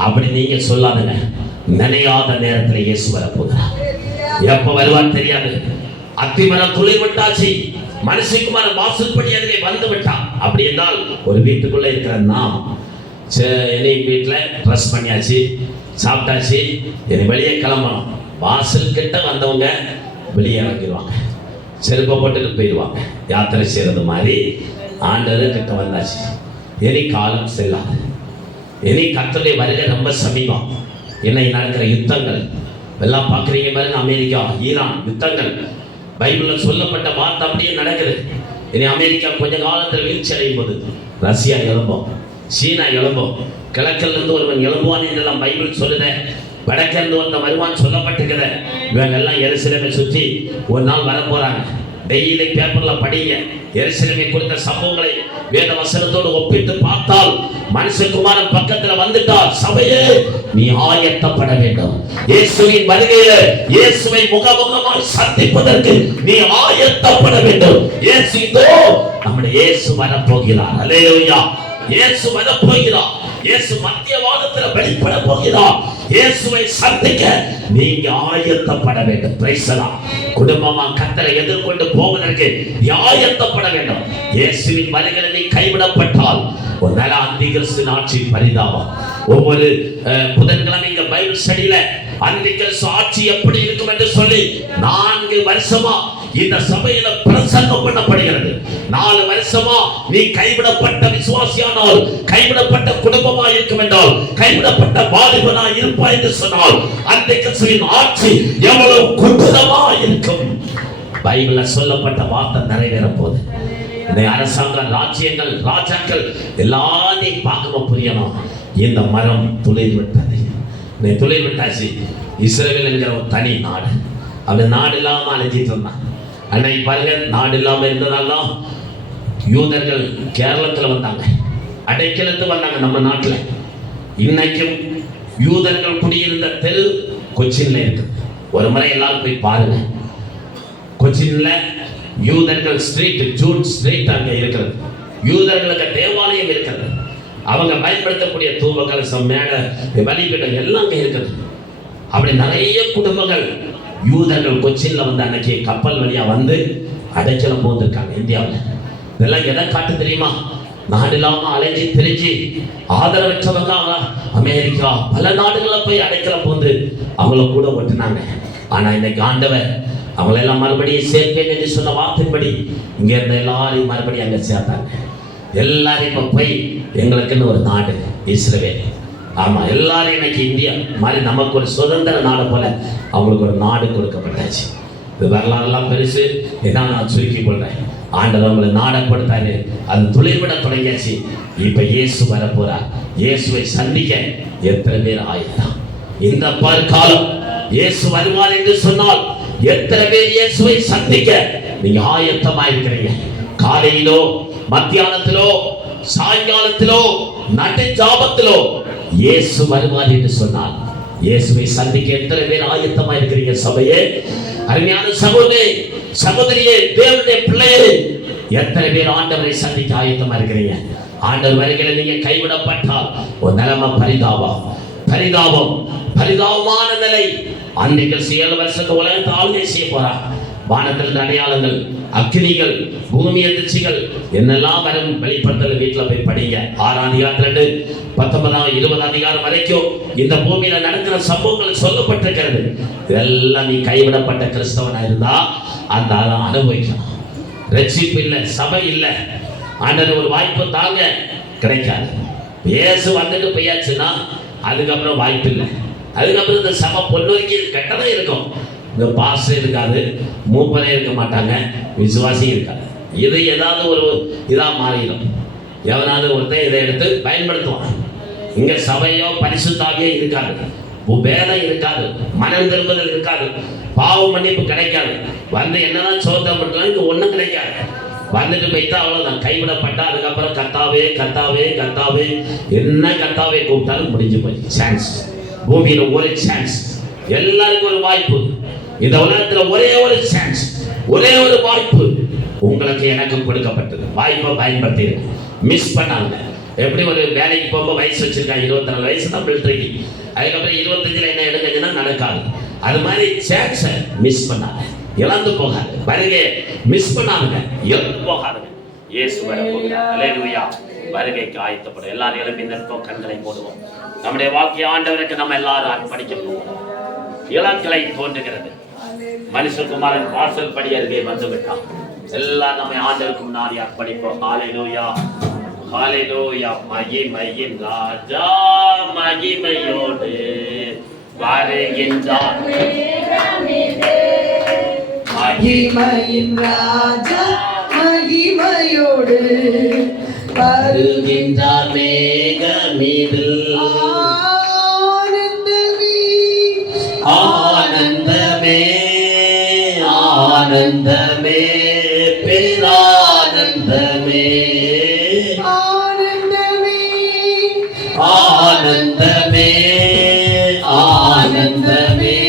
அப்படி நீங்க சொல்லாதுங்க. நினையாத நேரத்தில் இயேசு வரப்போகிறார். எப்ப வருவார் தெரியாது. அத்திமரம் துளை விட்டாச்சு, மனுஷகுமாரன் வாசல்படி அருகே வந்து விட்டான். அப்படி என்றால் ஒரு வீட்டுக்குள்ள இருக்கிற நாம் வீட்டில் ட்ரெஸ் பண்ணியாச்சு, சாப்பிட்டாச்சு, இனி வெளியே கிளம்பணும். வாசல் கிட்ட வந்தவங்க வெளியே இறங்கிடுவாங்க, செருப்பை போட்டுட்டு போயிடுவாங்க. யாத்திரை செய்யறது மாதிரி ஆண்டவர் கிட்ட வந்தாச்சு. இனி காலம் செல்லாது, இனி கர்த்தருடைய வருகை ரொம்ப சமீபம். இன்னைக்கு நடக்கிற யுத்தங்கள் எல்லாம் பார்க்குறீங்க பாருங்க, அமெரிக்கா ஈரான் யுத்தங்கள், பைபிளில் சொல்லப்பட்ட வார்த்தை அப்படியே நடக்குது. இனி அமெரிக்கா கொஞ்ச காலத்தில் வீழ்ச்சி அடையும் போது ரஷ்யா எழும்பும், சீனா எழும்பும், கிழக்கில் இருந்து ஒருவன் எழும்புவான் என்றெல்லாம் பைபிள் சொல்லுத, வடக்கிலிருந்து ஒருத்தன் வருவான் சொல்லப்பட்டிருக்கிற. இவங்க எல்லாம் எருசலேமை சுற்றி ஒரு நாள் வர போறாங்க. டெய்லி பேப்பர்ல படிங்க. எருசலேமை குறித்த சம்பவங்களை வேத வசனத்தோடு ஒப்பிட்டு பார்த்தால் மனுஷகுமாரன் பக்கத்துல வந்துட்டால் சபையே நீ ஆயத்தப்பட வேண்டும். இயேசுவின் வருகையில இயேசுவை முகமுகமாய் சந்திப்பதற்கு நீ ஆயத்தப்பட வேண்டும். இயேசு இதோ நம்முடைய இயேசு வரப்போகிறார். அல்லேலூயா. இயேசு வரப்போகிறார். இயேசு மத்திய வாதத்தில் வெளிப்பட போகிறார். இயேசுவை சந்திக்க நீங்க ஆயத்தப்பட வேண்டும். Praise the Lord. குடும்பமா கர்த்தரை எதிர்கொண்டு போவதற்கு நீ ஆயத்தப்பட வேண்டும். இயேசுவின் வருகையில் நீ கைவிடப்பட்டால் ஒரு நாள் அந்திகிறிஸ்து ஆட்சி பரிதாபம். ஒவ்வொரு புதன்கிழமை இந்த பைபிள் ஸ்டடியில அந்திகிறிஸ்து ஆட்சி எப்படி இருக்கும் என்று சொல்லி 4 வருஷமா இந்த சபையில பிரசங்கம் பண்ணப்படுகிறது. 4 வருஷமா நீ கைவிடப்பட்ட விசுவாசியானால், கைவிடப்பட்ட குடும்பமா இருக்கும் என்றால், கைவிடப்பட்ட வாலிபனா இருப்பாய் என்று சொன்னால் அந்திகிறிஸ்துவின் ஆட்சி எவ்வளவு கொடூரமா இருக்கும். பைபிள்ல சொல்லப்பட்ட வார்த்தை நிறைவேற போகுது. இந்த அரசாங்க ராஜ்யங்கள் ராஜாக்கள் எல்லாத்தையும் பார்க்க புரியணும். இந்த மரம் துளிர் விட்டது. துளிர் விட்டாச்சு. இஸ்ரவேல் என்கிற ஒரு தனி நாடு, அந்த நாடு இல்லாம அழைச்சிட்டு இருந்தான். அன்னைக்கு பாருங்க, நாடு இல்லாம இருந்ததால்தான் யூதர்கள் கேரளத்துல வந்தாங்க, அடைக்கலத்து வந்தாங்க நம்ம நாட்டுல. இன்னைக்கும் யூதர்கள் குடியிருந்த தெரு கொச்சின்ல இருக்கு. ஒரு முறை எல்லாரும் போய் பாருங்க. கொச்சின்ல யூதர்கள் ஸ்ட்ரீட், ஜூட் ஸ்ட்ரீட் அங்க இருக்கிறது. யூதர்களுக்கு தேவாலயம் இருக்கிறது. அவங்க பயன்படுத்தக்கூடிய தூபங்கள், மேடை, வழிபீடம் எல்லாம் அங்க இருக்கிறது. அப்படி நிறைய குடும்பங்கள் யூதர்கள் கொச்சின்ல வந்து அன்னைக்கு கப்பல் வழியா வந்து அடைக்கலம் போந்திருக்காங்க இந்தியாவில். இதெல்லாம் எதை காட்டு தெரியுமா? நாடு இல்லாம அலைஞ்சி திரிஞ்சு ஆதரவற்றவங்க அமெரிக்கா பல நாடுகளை போய் அடைக்கலம் போந்து அவங்கள கூட ஒட்டினாங்க. ஆனா இன்னைக்கு ஆண்டவர் அவங்களெல்லாம் மறுபடியும் சேர்ப்பேன் என்று சொன்ன வார்த்தைப்படி இங்க இருந்த எல்லாரையும் மறுபடியும் அங்க சேர்த்தாங்க. எல்லாரும் இப்ப போய் எங்களுக்குன்னு ஒரு நாடு இஸ்ரவேல். ஆமா, எல்லாரும் இன்னைக்கு இந்தியா மாதிரி நமக்கு ஒரு சுதந்திர நாடு போல அவங்களுக்கு ஒரு நாடு கொடுக்கப்பட்டாச்சு. இது வரலாறுலாம் பெருசு. இதான் நான் சுருக்கி கொள்றேன். ஆண்டவர் அவங்களை நாடை கொடுத்தாரு. அது துளிர்விட தொடங்கியாச்சு. இப்ப இயேசு வர போறார். இயேசுவை சந்திக்க எத்தனை பேர் ஆயத்தம்? இந்த காலம் இயேசு வருவார் என்று சொன்னால் எத்தனை பேர் இயேசுவை சந்திக்க நீங்க ஆயத்தமா இருக்கிறீங்க? காலையிலோ, மத்தியானத்திலோ, சாயங்காலத்திலோ, நடு ஜாபத்திலோ இயேசு வருவார் என்று சொன்னால் இயேசுவை சந்திக்க எத்தனை பேர் ஆயத்தமா இருக்கிறீங்க? சபையே, அருமையான சகோதரி சகோதரியே, தேவனுடைய பிள்ளையே, எத்தனை பேர் ஆண்டவரை சந்திக்க ஆயத்தமா இருக்கிறீங்க? ஆண்டவர் வருகையில நீங்க கைவிடப்பட்டால் ஒரு நிலைமை பரிதாபம், பரிதாபம், பரிதாபமான நிலை. அன்றைக்கு 7 வருஷத்து உலகத்தை ஆளுகை செய்ய போறார். வானத்தில் அடையாளங்கள், அக்கினிகள், பூமி அதிர்ச்சிகள் என்னெல்லாம் வரும் வெளிப்படுத்தல் வீட்டில் போய் படிங்க. 6ஆம் அதிகாரத்திலிருந்து 19ஆம் 20ஆம் அதிகாரம் வரைக்கும் இந்த பூமியில நடக்கிற சம்பவங்கள் சொல்லப்பட்டிருக்கிறது. இதெல்லாம் நீ கைவிடப்பட்ட கிறிஸ்தவனா இருந்தா அந்த அனுபவிக்கணும். ரட்சிப்பு இல்லை, சபை இல்லை, ஆண்டவர் ஒரு வாய்ப்பு தாங்க கிடைக்காது. இயேசு வந்துட்டு போயாச்சுன்னா அதுக்கப்புறம் வாய்ப்பு இல்லை. அதுக்கப்புறம் இந்த சபை பொன்னுவரைக்கு கெட்டதான் இருக்கும். இந்த பாஸ்டர் இருக்காது, மூப்பரே இருக்க மாட்டாங்க, விசுவாசி இருக்காது. இது ஏதாவது ஒரு இதா மாறிடும். எவனாவது ஒருத்தர் இதை எடுத்து பயன்படுத்துவான். இங்க சபையோ பரிசுத்தாவியோ இருக்காது, வேதம் இருக்காது, மனம் திரும்புதல் இருக்காது, பாவ மன்னிப்பு கிடைக்காது. வந்து என்னதான் சோதனை பண்ணலாம், இங்க ஒண்ணும் கிடைக்காது. வந்துட்டு போயிட்டா அவ்வளவுதான், கைவிடப்பட்டா. அதுக்கப்புறம் கர்த்தாவே கர்த்தாவே கர்த்தாவே என்ன கர்த்தாவே கூப்பிட்டாலும் முடிஞ்சு போய் சான்ஸ். பூமியில ஒரு சான்ஸ், எல்லாருக்கும் ஒரு வாய்ப்பு. இந்த உலகத்துல ஒரே ஒரு சான்ஸ், ஒரே ஒரு வாய்ப்பு உங்களுக்கு எனக்கு கொடுக்கப்பட்டது. வாய்ப்பை பயன்படுத்தி மிஸ் பண்ணாங்க. எப்படி ஒரு வேலைக்கு போகும்போது வயசு வச்சிருக்காங்க, 24 வயசு தான் மிலிட்டரிக்கு. அதுக்கப்புறம் 25ல் என்ன எடுக்குதுன்னா நடக்காது. அது மாதிரி சான்ஸை மிஸ் பண்ணாங்க, இழந்து போகாது. வருகை மிஸ் பண்ணாங்க, இழந்து போகாதுங்க. இயேசு வர போகிறார். அல்லேலூயா. வருகைக்கு ஆயத்தப்படும். எல்லாரும் எழுப்பி நிற்போம், கண்களை போடுவோம். நம்முடைய வாக்கிய ஆண்டவருக்கு நம்ம எல்லாரும் அர்ப்பணிக்க போவோம். இளங்கலை தோன்றுகிறது. மனுஷகுமாரன் வாசல் படி அருகே வந்து விட்டான். எல்லாம் நம்ம ஆண்டவருக்கு முன்னாடி அர்ப்பணிப்போம். ஹல்லேலூயா, ஹல்லேலூயா. மகிமையின் ராஜா மகிமையோடு வருகின்றார். மகிமையின் ராஜா மகிமையோடு வருகின்றார் மேகமீதில். ஆனந்தமே ஆனந்தமே பேரானந்தமே ஆனந்தமே ஆனந்தமே ஆனந்தமே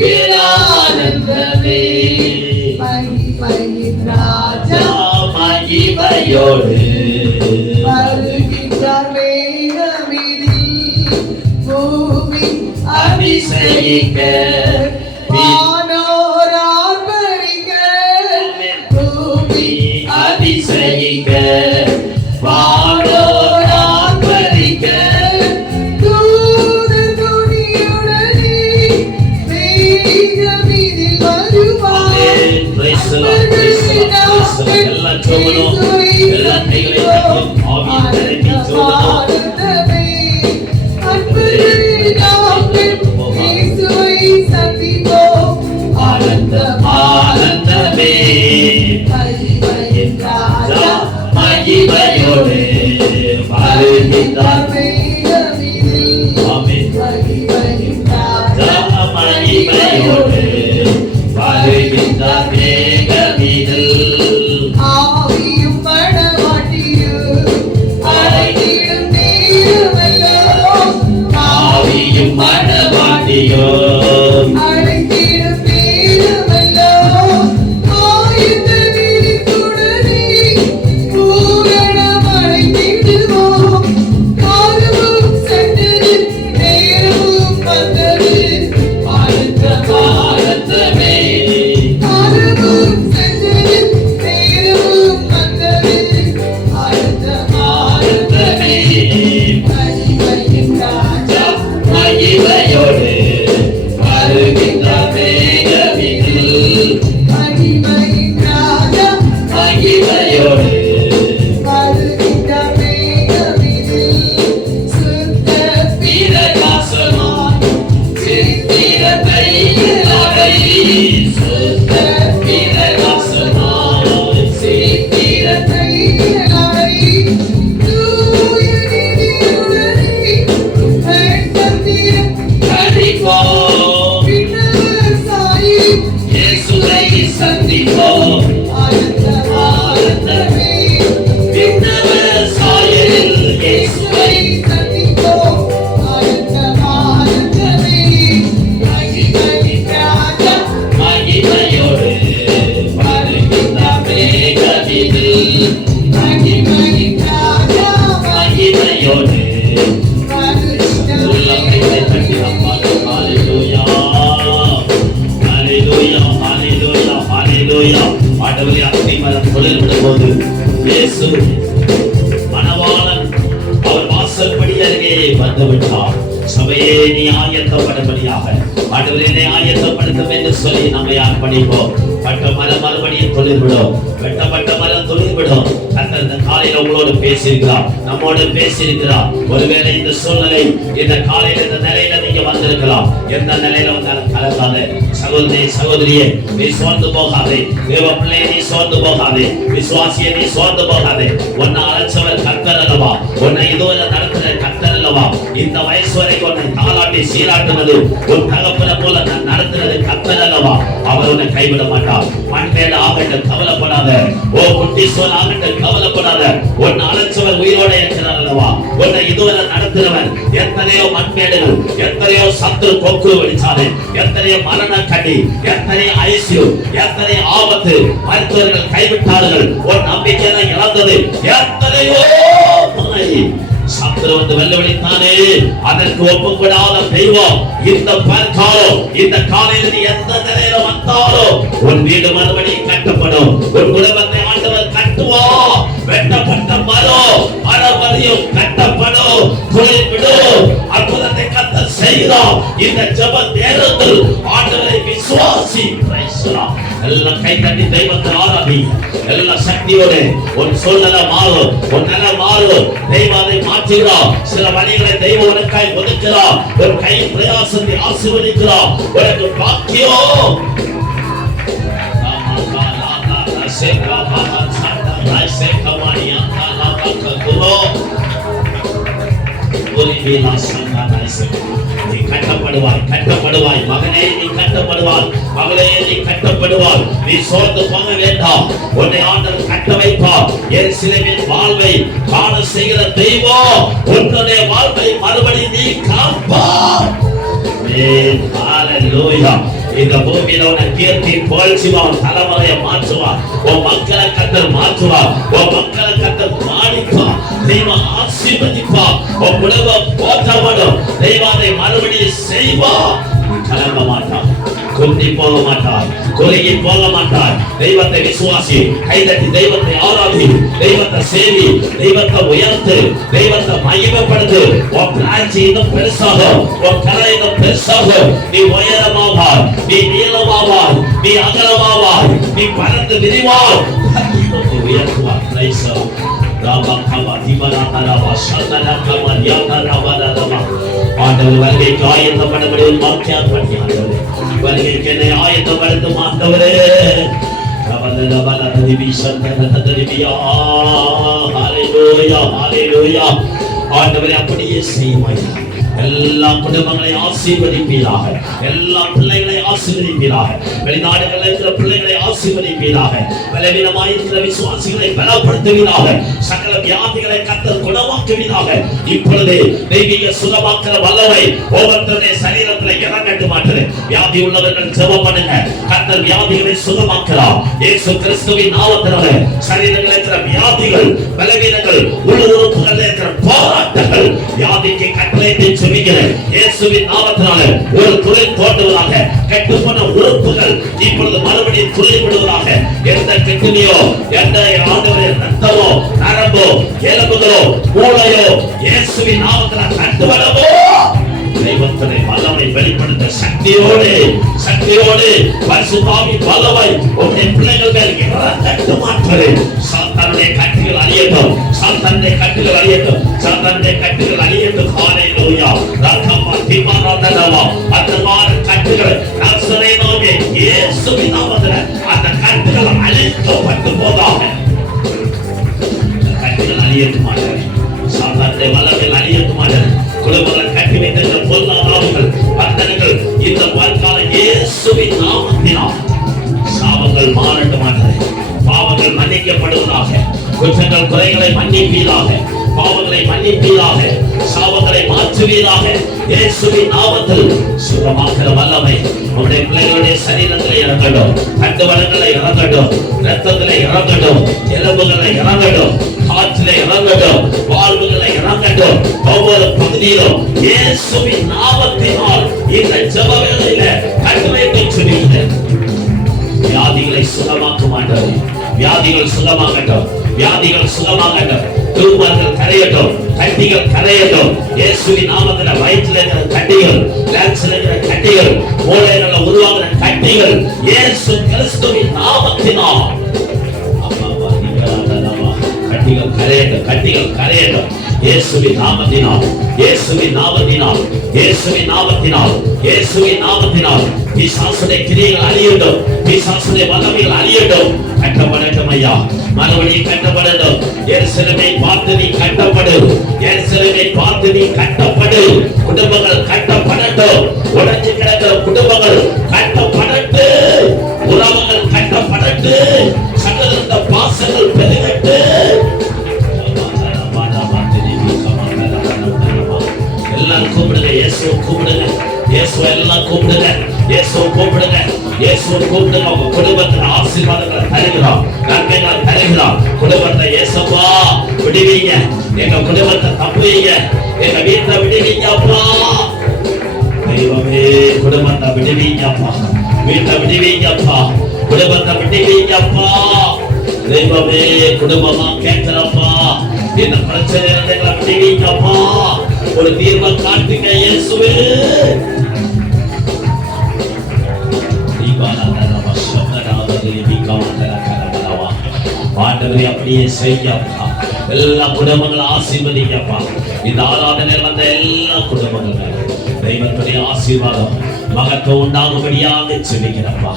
பேரானந்தமே மகிமையின் ராஜா மகிமையோடு வருகின்றார் மேகமீதில் பூமி அதிசயிக்க வானோர் ஆர்ப்பரிக்க பூமி அதிசயிக்க வானோர் ஆர்ப்பரிக்க தூதர் துணியுடனே மேகமீதில் வருவார். Praise the Lord, praise the Lord, praise the Lord. எல்லாம் சொல்லணும், எல்லாம் கைகளை தட்டி ஆவியை நிரப்பி சொல்லணும். ஆனந்தமே அன்பரில் நாங்கள் இயேசுவை சந்திப்போம். ஆனந்தம் ஆனந்தமே மகிமையின் ராஜா மகிமையோடு வருகின்றார். மேகமீதில் ஆமென். மகிமையின் ராஜா மகிமையோடு வருகின்றார் மேகமீதில். ஆவியும் மணவாட்டியும் அழைத்திடும் நேரமல்லோ. ஆவியும் மணவாட்டியும் அழைத்திடும் நேரமல்லோ. ஆயத்த விரிப்புடனே பூரணம் அழைத்திடுவோம். காலமும் சென்றது, நேரமும் வந்தது. ஆனந்தமே காலமும் சென்றது, நேரமும் வந்தது. ஆனந்தமே மகிமையின் ராஜா மகிமையோடு வருகின்றார் மேகமீதில். மகிமையின் ராஜா மகிமையோடு வருகின்றார் மேகமீதில். சுத்த பிரகாசமாய் சித்திர கையிலடை. சுத்த பிரகாசமாய் சித்திர கையிலடை தூய நீதியுடனே வெண்பத்திர கடிப்போம். விண்ணவர் சாயி இயேசுவை சந்திப்போம். ஆனந்தமே விண்ணவர் சாயலில் இயேசுவை சந்திப்போம். ஆனந்தமே மகிமையின் ராஜா மகிமையோடு வருகின்றார் மேகமீதில். மகிமையின் ராஜா மகிமையோடு உள்ளத்தை தட்டி நம்மால் ஹalleluya ஹalleluya ஹalleluya ஹalleluya. ஆண்டவரே, அத்திமரம் தொழில்படும்போது இயேசு மணவாளன் அவர் வாசற்படி அருகே வந்துவிட்டார். சபையே, நீ ஆயத்தப்படும்படியாக ஆண்டவரே என்னை ஆயத்தப்படுத்தும் என்று சொல்லி நம்மை அர்ப்பணிப்போம். பட்ட மரம் மறுபடியும் தொழில்விடும், வெட்டப்பட்ட மரம் தொழில்விடும். கர்த்தர் இந்த காலையில உங்களோடு பேசியிருக்கிறார், நம்மோடு பேசியிருக்கிறார். ஒருவேளை இந்த சூழ்நிலை இந்த காலையில இந்த நிலையில நீங்க வந்திருக்கலாம். எந்த நிலையில வந்தாலும் கலக்காதே. சகோதரி சகோதரியே, நீ சோர்ந்து போகாதே. தேவ பிள்ளையை நீ சோர்ந்து போகாதே. விசுவாசியை நீ சோர்ந்து போகாதே. உன்னை அழைச்சவர் கர்த்தர் அல்லவா? உன்னை இதுவரை நடத்துற கர்த்தர் அல்லவா? இந்த வயசு வரைக்கும் உன்னை தாளாட்டி சீராட்டுவது உன் தகப்பனை போல நான் நடத்துறது கர்த்தர் அல்லவா? அவர் உன்னை கைவிட மாட்டார். மண்மேடு ஆகட்டும், கவலைப்படாத. ஓ குட்டி சோல் ஆகட்டும், கவலைப்படாத. உன்னை அழைச்சவர் உயிரோட இருக்கிறார் அல்லவா? உன்னை இதுவரை நடத்துறவன். எத்தனையோ மண்மேடுகள், எத்தனையோ சத்துரு கொக்கு வெடிச்சாரு, எத்தனையோ மரண கடி, எத்தனை ஐசியு, எத்தனை ஆபத்து, மருத்துவர்கள் கைவிட்டார்கள். உன் நம்பிக்கை இழந்தது எத்தனையோ முறை. சத்துரு வந்து வெல்லவழித்தானே, அதற்கு ஒப்புக்கூடாத தெய்வம் இந்த பற்காலம் இந்த காலையில் நீ எந்த நிலையில வந்தாலும் உன் வீடு மறுபடியும் கட்டப்படும். உன் குடும்பத்தை ஆண்டவர் கட்டுவா. வெட்டப்பட்ட மரம் மறுபடியும் கட்டப்படும். தொழில் விடும். அற்புதத்தை கர்த்தர் செய்கிறார். இந்த ஜெப நேரத்தில் ஆண்டவரை விசுவாசி. எல்லாம் கை தட்டி தெய்வத்தை ஆராதி. எல்லா சக்தியோட உன் சூழ்நிலை மாறும், உன் நிலை மாறும். தெய்வத்தை மாற்றுகிறார். சில வழிகளை தெய்வம் உனக்காய் ஒதுக்கிறார். ஒரு கை பிரயாசத்தை ஆசீர்வதிக்கிறார். உனக்கு பாக்கியம் நீ கட்டப்படுவாய், கட்டப்படுவாய் மகனே, நீ கட்டப்படுவாய் மகளே, நீ கட்டப்படுவாய். நீ சோர்ந்து போக வேண்டாம். உன்னை ஆண்டவர் கட்ட வைப்பார். எருசலேமின் வாழ்வை காண செய்கிற தெய்வம் உன்னுடைய வாழ்வை மறுபடி நீ காப்பார். ஹalleluya. இந்த பூமியில உன்னை கீர்த்தி புகழ்ச்சிவான், தலைமுறையை மாற்றுவார். உன் மக்களை கர்த்தர் மாற்றுவார். உன் மக்களை கர்த்தர் மாணிப்பார். தெய்வம் ஆசீர்வதிப்பார். உன் குடும்பம் போற்றப்படும். தெய்வம் அதை மறுபடியும் செய்வார். கலங்க மாட்டார், குந்தி போக மாட்டார், குறுகி போக மாட்டார். தெய்வத்தை விசுவாசி, கைதட்டி தெய்வத்தை ஆராதி, தெய்வத்தை சேவி, தெய்வத்தை உயர்த்து, தெய்வத்தை மகிமைப்படுத்து. உன் பிராட்சி இன்னும் பெருசாகும், உன் கரை இன்னும் பெருசாகும். நீ உயரமாவாய், நீ நீளமாவாய், நீ அகலமாவாய், நீ பறந்து விரிவாய். உயர்த்துவார். ஆண்டவர் வருகைக்கு ஆயத்தப்படபடி வாக்கியம் பண்ணி ஆண்டவரே, வருகைக்கு என்னை ஆயத்தப்படுத்தும் ஆண்டவரே. ஆண்டவரே அப்படியே செய்வாய். எல்லா குடும்பங்களை ஆசீர்வதிப்பீராக, எல்லா பிள்ளைகளை ஆசீர்வதிப்பீராக, வெளிநாடுகளில் இருக்கிற பிள்ளைகளை ஆசீர்வதிப்பீராக, பலவீனமாய் இருக்கிற விசுவாசிகளை பலப்படுத்துவீராக, சகல வியாதிகளை கர்த்தர் குணமாக்குவீராக. இப்பொழுது தெய்வீக சுகமாக்குற வல்லமை ஒவ்வொருத்தருடைய சரீரத்தில் இறங்கட்டும். மாட்டது வியாதி உள்ளவர்கள் ஜெபம் பண்ணுங்க. கர்த்தர் வியாதிகளை சுகமாக்குறார். இயேசு கிறிஸ்துவின் நாமத்தினாலே சரீரங்களில் இருக்கிற வியாதிகள், பலவீனங்கள், உள் உறுப்புகளில் இருக்கிற போராட்டங்கள் வியாதிக்கு கட்டளையிட்டு செபிக்கிறேன். இயேசுவின் நாமத்தினாலே ஒரு துளிர் தோன்றுவதாக. கெட்டுப்போன உறுப்புகள் இப்பொழுது மறுபடியும் துளிர் விடுவதாக. எந்த கிட்னியோ, எந்த ஆண்டவரே ரத்தமோ, நரம்போ, எலும்புகளோ, மூளையோ இயேசுவின் நாமத்தினால் கட்டுவடவோ தெய்வத்தினை வல்லமை வெளிப்படுத்த சக்தியோடு பரிசுத்தாவின் வல்லமை உன்னுடைய பிள்ளைகள் மேல் இறங்கட்டும். மாற்றே சாத்தானுடைய கட்டுகள் அழியட்டும், சாத்தானுடைய கட்டுகள் அழியட்டும், சாத்தானுடைய கட்டுகள் அழியட்டும். ஹalleluya. ரத்தமா தீமானதனவா அந்தமான கட்டுகள் நாசரேனாவே இயேசுவின் நாமத்திலே அந்த கட்டுகள் அழிக்கப்பட்டு போதாக. கட்டுகள் அழியட்டும். மாற்றே சாத்தானுடைய வல்லமை அழியட்டும். மாற்றே குடும்பங்களை கட்டி வைத்திருக்கிற பொல்லாதாவிகள், பந்தனங்கள் இந்த வாழ்க்கால இயேசுவின் நாமத்தினால் சாபங்கள் மாறட்டுமானது. பாவங்கள் மன்னிக்கப்படுவதாக. குற்றங்கள் குறைகளை மன்னிப்பீராக. பாவங்களை மன்னிப்பீராக. சாபங்களை மாற்றுவீராக. இயேசுவின் நாமத்தில் சுகமாக்குற வல்லமை நம்முடைய பிள்ளைகளுடைய சரீரத்தில் இறங்கட்டும். கட்டுவடங்களை இறங்கட்டும், ரத்தத்திலே இறங்கட்டும், எலும்புகளை இறங்கட்டும், காற்றிலே இறங்கட்டும், வாழ்வுகளை இறங்கட்டும். ஒவ்வொரு பகுதியிலும் இயேசுவின் நாமத்தினால் இந்த ஜெப வேளையில கட்டளையிட்டு சொல்லுகிறேன். வியாதிகளை சுகமாக்கும் ஆண்டவரே, வியாதிகள் சுகமாகட்டும், வியாதிகள் சுகமாகட்டும். தூர்வார்கள் கரையட்டும், கட்டிகள் கரையட்டும். இயேசுவின் நாமத்தில் வயிற்றில் இருக்கிற கட்டிகள், லேன்ஸ்ல இருக்கிற கட்டிகள், மூளையில உருவாகிற கட்டிகள் இயேசு கிறிஸ்துவின் நாமத்தினால் கட்டிகள் கரையட்டும், கட்டிகள் கரையட்டும். இயேசுவின் நாமத்தினால், இயேசுவின் நாமத்தினால், இயேசுவின் நாமத்தினால், இயேசுவின் நாமத்தினால் பிசாசுடைய கிரியைகள் அழியட்டும், பிசாசுடைய வல்லமைகள் அழியட்டும். கட்டப்படட்டும் ஐயா, மறுபடியும் கட்டப்படட்டும். எருசலேமை பார்த்து நீ கட்டப்படு, எருசலேமை பார்த்து நீ கட்டப்படு. குடும்பங்கள் கட்டப்படட்டும், உடைஞ்சு கிடக்கிற குடும்பங்கள் கட்டப்படட்டு, உறவுகள் கட்டப்படட்டு, சகல பாசங்கள் பெருகட்டு. எல்லாம் கூப்பிடுங்க, இயேசுவை கூப்பிடுங்க, இயேசுவை எல்லாம் கூப்பிடுங்க, இயேசுவை கூப்பிடுங்க, இயேசுவை கூப்பிடுங்க. உங்க குடும்பத்துல ஆசீர்வாதங்களை தருகிறோம், நன்மைகளை தருகிறோம். குடும்பத்தை இயேசுப்பா விடுவீங்க, எங்க குடும்பத்தை தப்புவீங்க, எங்க வீட்டை விடுவீங்க அப்பா. தெய்வமே குடும்பத்தை விடுவீங்கப்பா, வீட்டை விடுவீங்கப்பா, குடும்பத்தை விடுவீங்கப்பா. தெய்வமே குடும்பமா கேட்கிறப்பா, இந்த பிரச்சனை விடுவீங்கப்பா. ஒரு தீர்வை காட்டுங்க இயேசுவே. ஆண்டவரே அப்படியே செய்யப்பா. எல்லா குடும்பங்களும் ஆசீர்வதிக்கப்பா. இந்த ஆராதனையில் வந்த எல்லா குடும்பங்களும் தெய்வத்துடைய ஆசீர்வாதம் மகத்துவம் உண்டாகும்படியாக செபிக்கிறப்பா.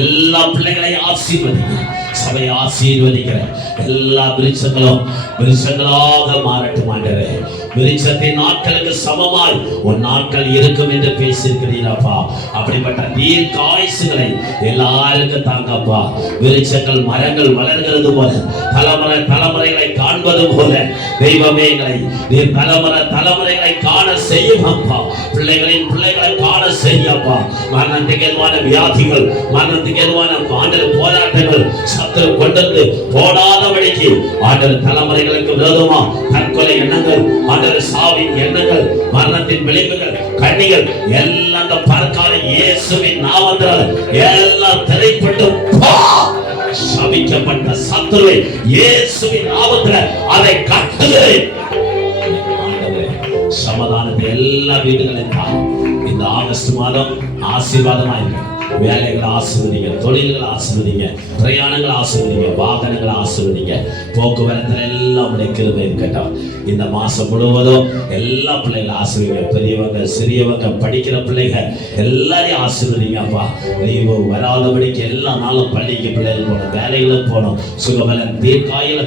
எல்லா பிள்ளைகளையும் ஆசீர்வதிங்க, சபையை ஆசீர்வதிக்கிற எல்லா விருட்சங்களாக மாறட்டும் ஆண்டவரே. விருட்சத்தின் நாட்களுக்கு சமமாய் உன் நாட்கள் இருக்கும் என்று பேசியிருக்கிறீரப்பா. அப்படிப்பட்ட தீர்க்க ஆயுசுகளை எல்லாருக்கும் தாங்கப்பா. விருட்சங்கள் மரங்கள் வளர்கிறது போல, தலைமுறைகளை காண்பது போல தெய்வமே எங்களை நீர் தலைமுறைகளை காண செய்யும் அப்பா. பிள்ளைகளை காண செய்யப்பா. மரணத்துக்கு எதுவான வியாதிகள், மரணத்துக்கு எதுவான ஆண்டவர் போராட்டங்கள் சத்துரு கொண்டு போடாதபடிக்கு ஆண்டவர் தலைமுறைகளுக்கு விரோதமா தற்கொலை எண்ணங்கள், ஆண்டவர் சாவின் எண்ணங்கள், மரணத்தின் விளைவுகள், கண்ணிகள் எல்லாம் அந்த பறக்காத இயேசுவின் நாமத்தால் எல்லாம் திரைப்பட்டு சபிக்கப்பட்ட சத்துருவை இயேசுவின் நாமத்தில் அதை கட்டுகிறேன். சமாதானத்தை எல்லா வீடுகளையும் இந்த ஆகஸ்ட் மாதம் ஆசீர்வாதமாக வேலைகளை ஆசீர்வதிங்க, தொழில்களை ஆசீர்வதிங்க, பிரயாணங்களை ஆசீர்வதிங்க, வாகனங்களை ஆசீர்வதிங்க, போக்குவரத்துல எல்லாம் கிருபை இருக்கட்டும். இந்த மாசம் முழுவதும் எல்லா பிள்ளைகளும் ஆசீர்வதிங்க, பெரியவங்க சிறியவங்க படிக்கிற பிள்ளைங்க எல்லாரையும் ஆசீர்வதிங்க அப்பா. லீவு வராதபடிக்கு எல்லா நாளும் பள்ளிக்கு பிள்ளைகள் போகணும், வேலைகளும் போகணும், சுகபலன் தீர்க்காயில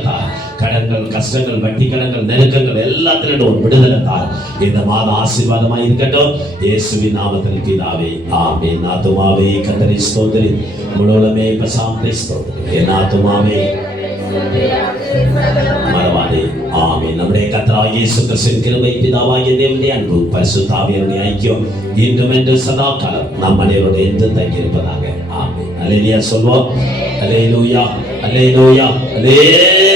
கடன்கள், கஷ்டங்கள், வட்டி கடன்கள், நெருக்கங்கள் எல்லாத்திலும் ஒரு விடுதலை தார். இந்த மாதம் ஆசீர்வாதமாக இருக்கட்டும். இயேசுவின் நாமத்தில் பிதாவே ஆமென். ஆத்துமாவே கர்த்தரை ஸ்தோத்திரி, முழுவதுமே பிரசாந்தை ஸ்தோத்திரி. என் ஆத்துமாவே மறவாதே. ஆமென். நம்முடைய கர்த்தராகிய இயேசு கிறிஸ்துவின் கிருபை, பிதாவாகிய தேவனுடைய அன்பு, பரிசுத்த ஆவியானவருடைய ஐக்கியம் இன்றும் என்று சதா காலம் நம் அனைவரோடு என்று தங்கியிருப்பதாக. ஆமென். அல்லேலூயா சொல்வோம். அல்லேலூயா, அல்லேலூயா, அல்லேலூயா.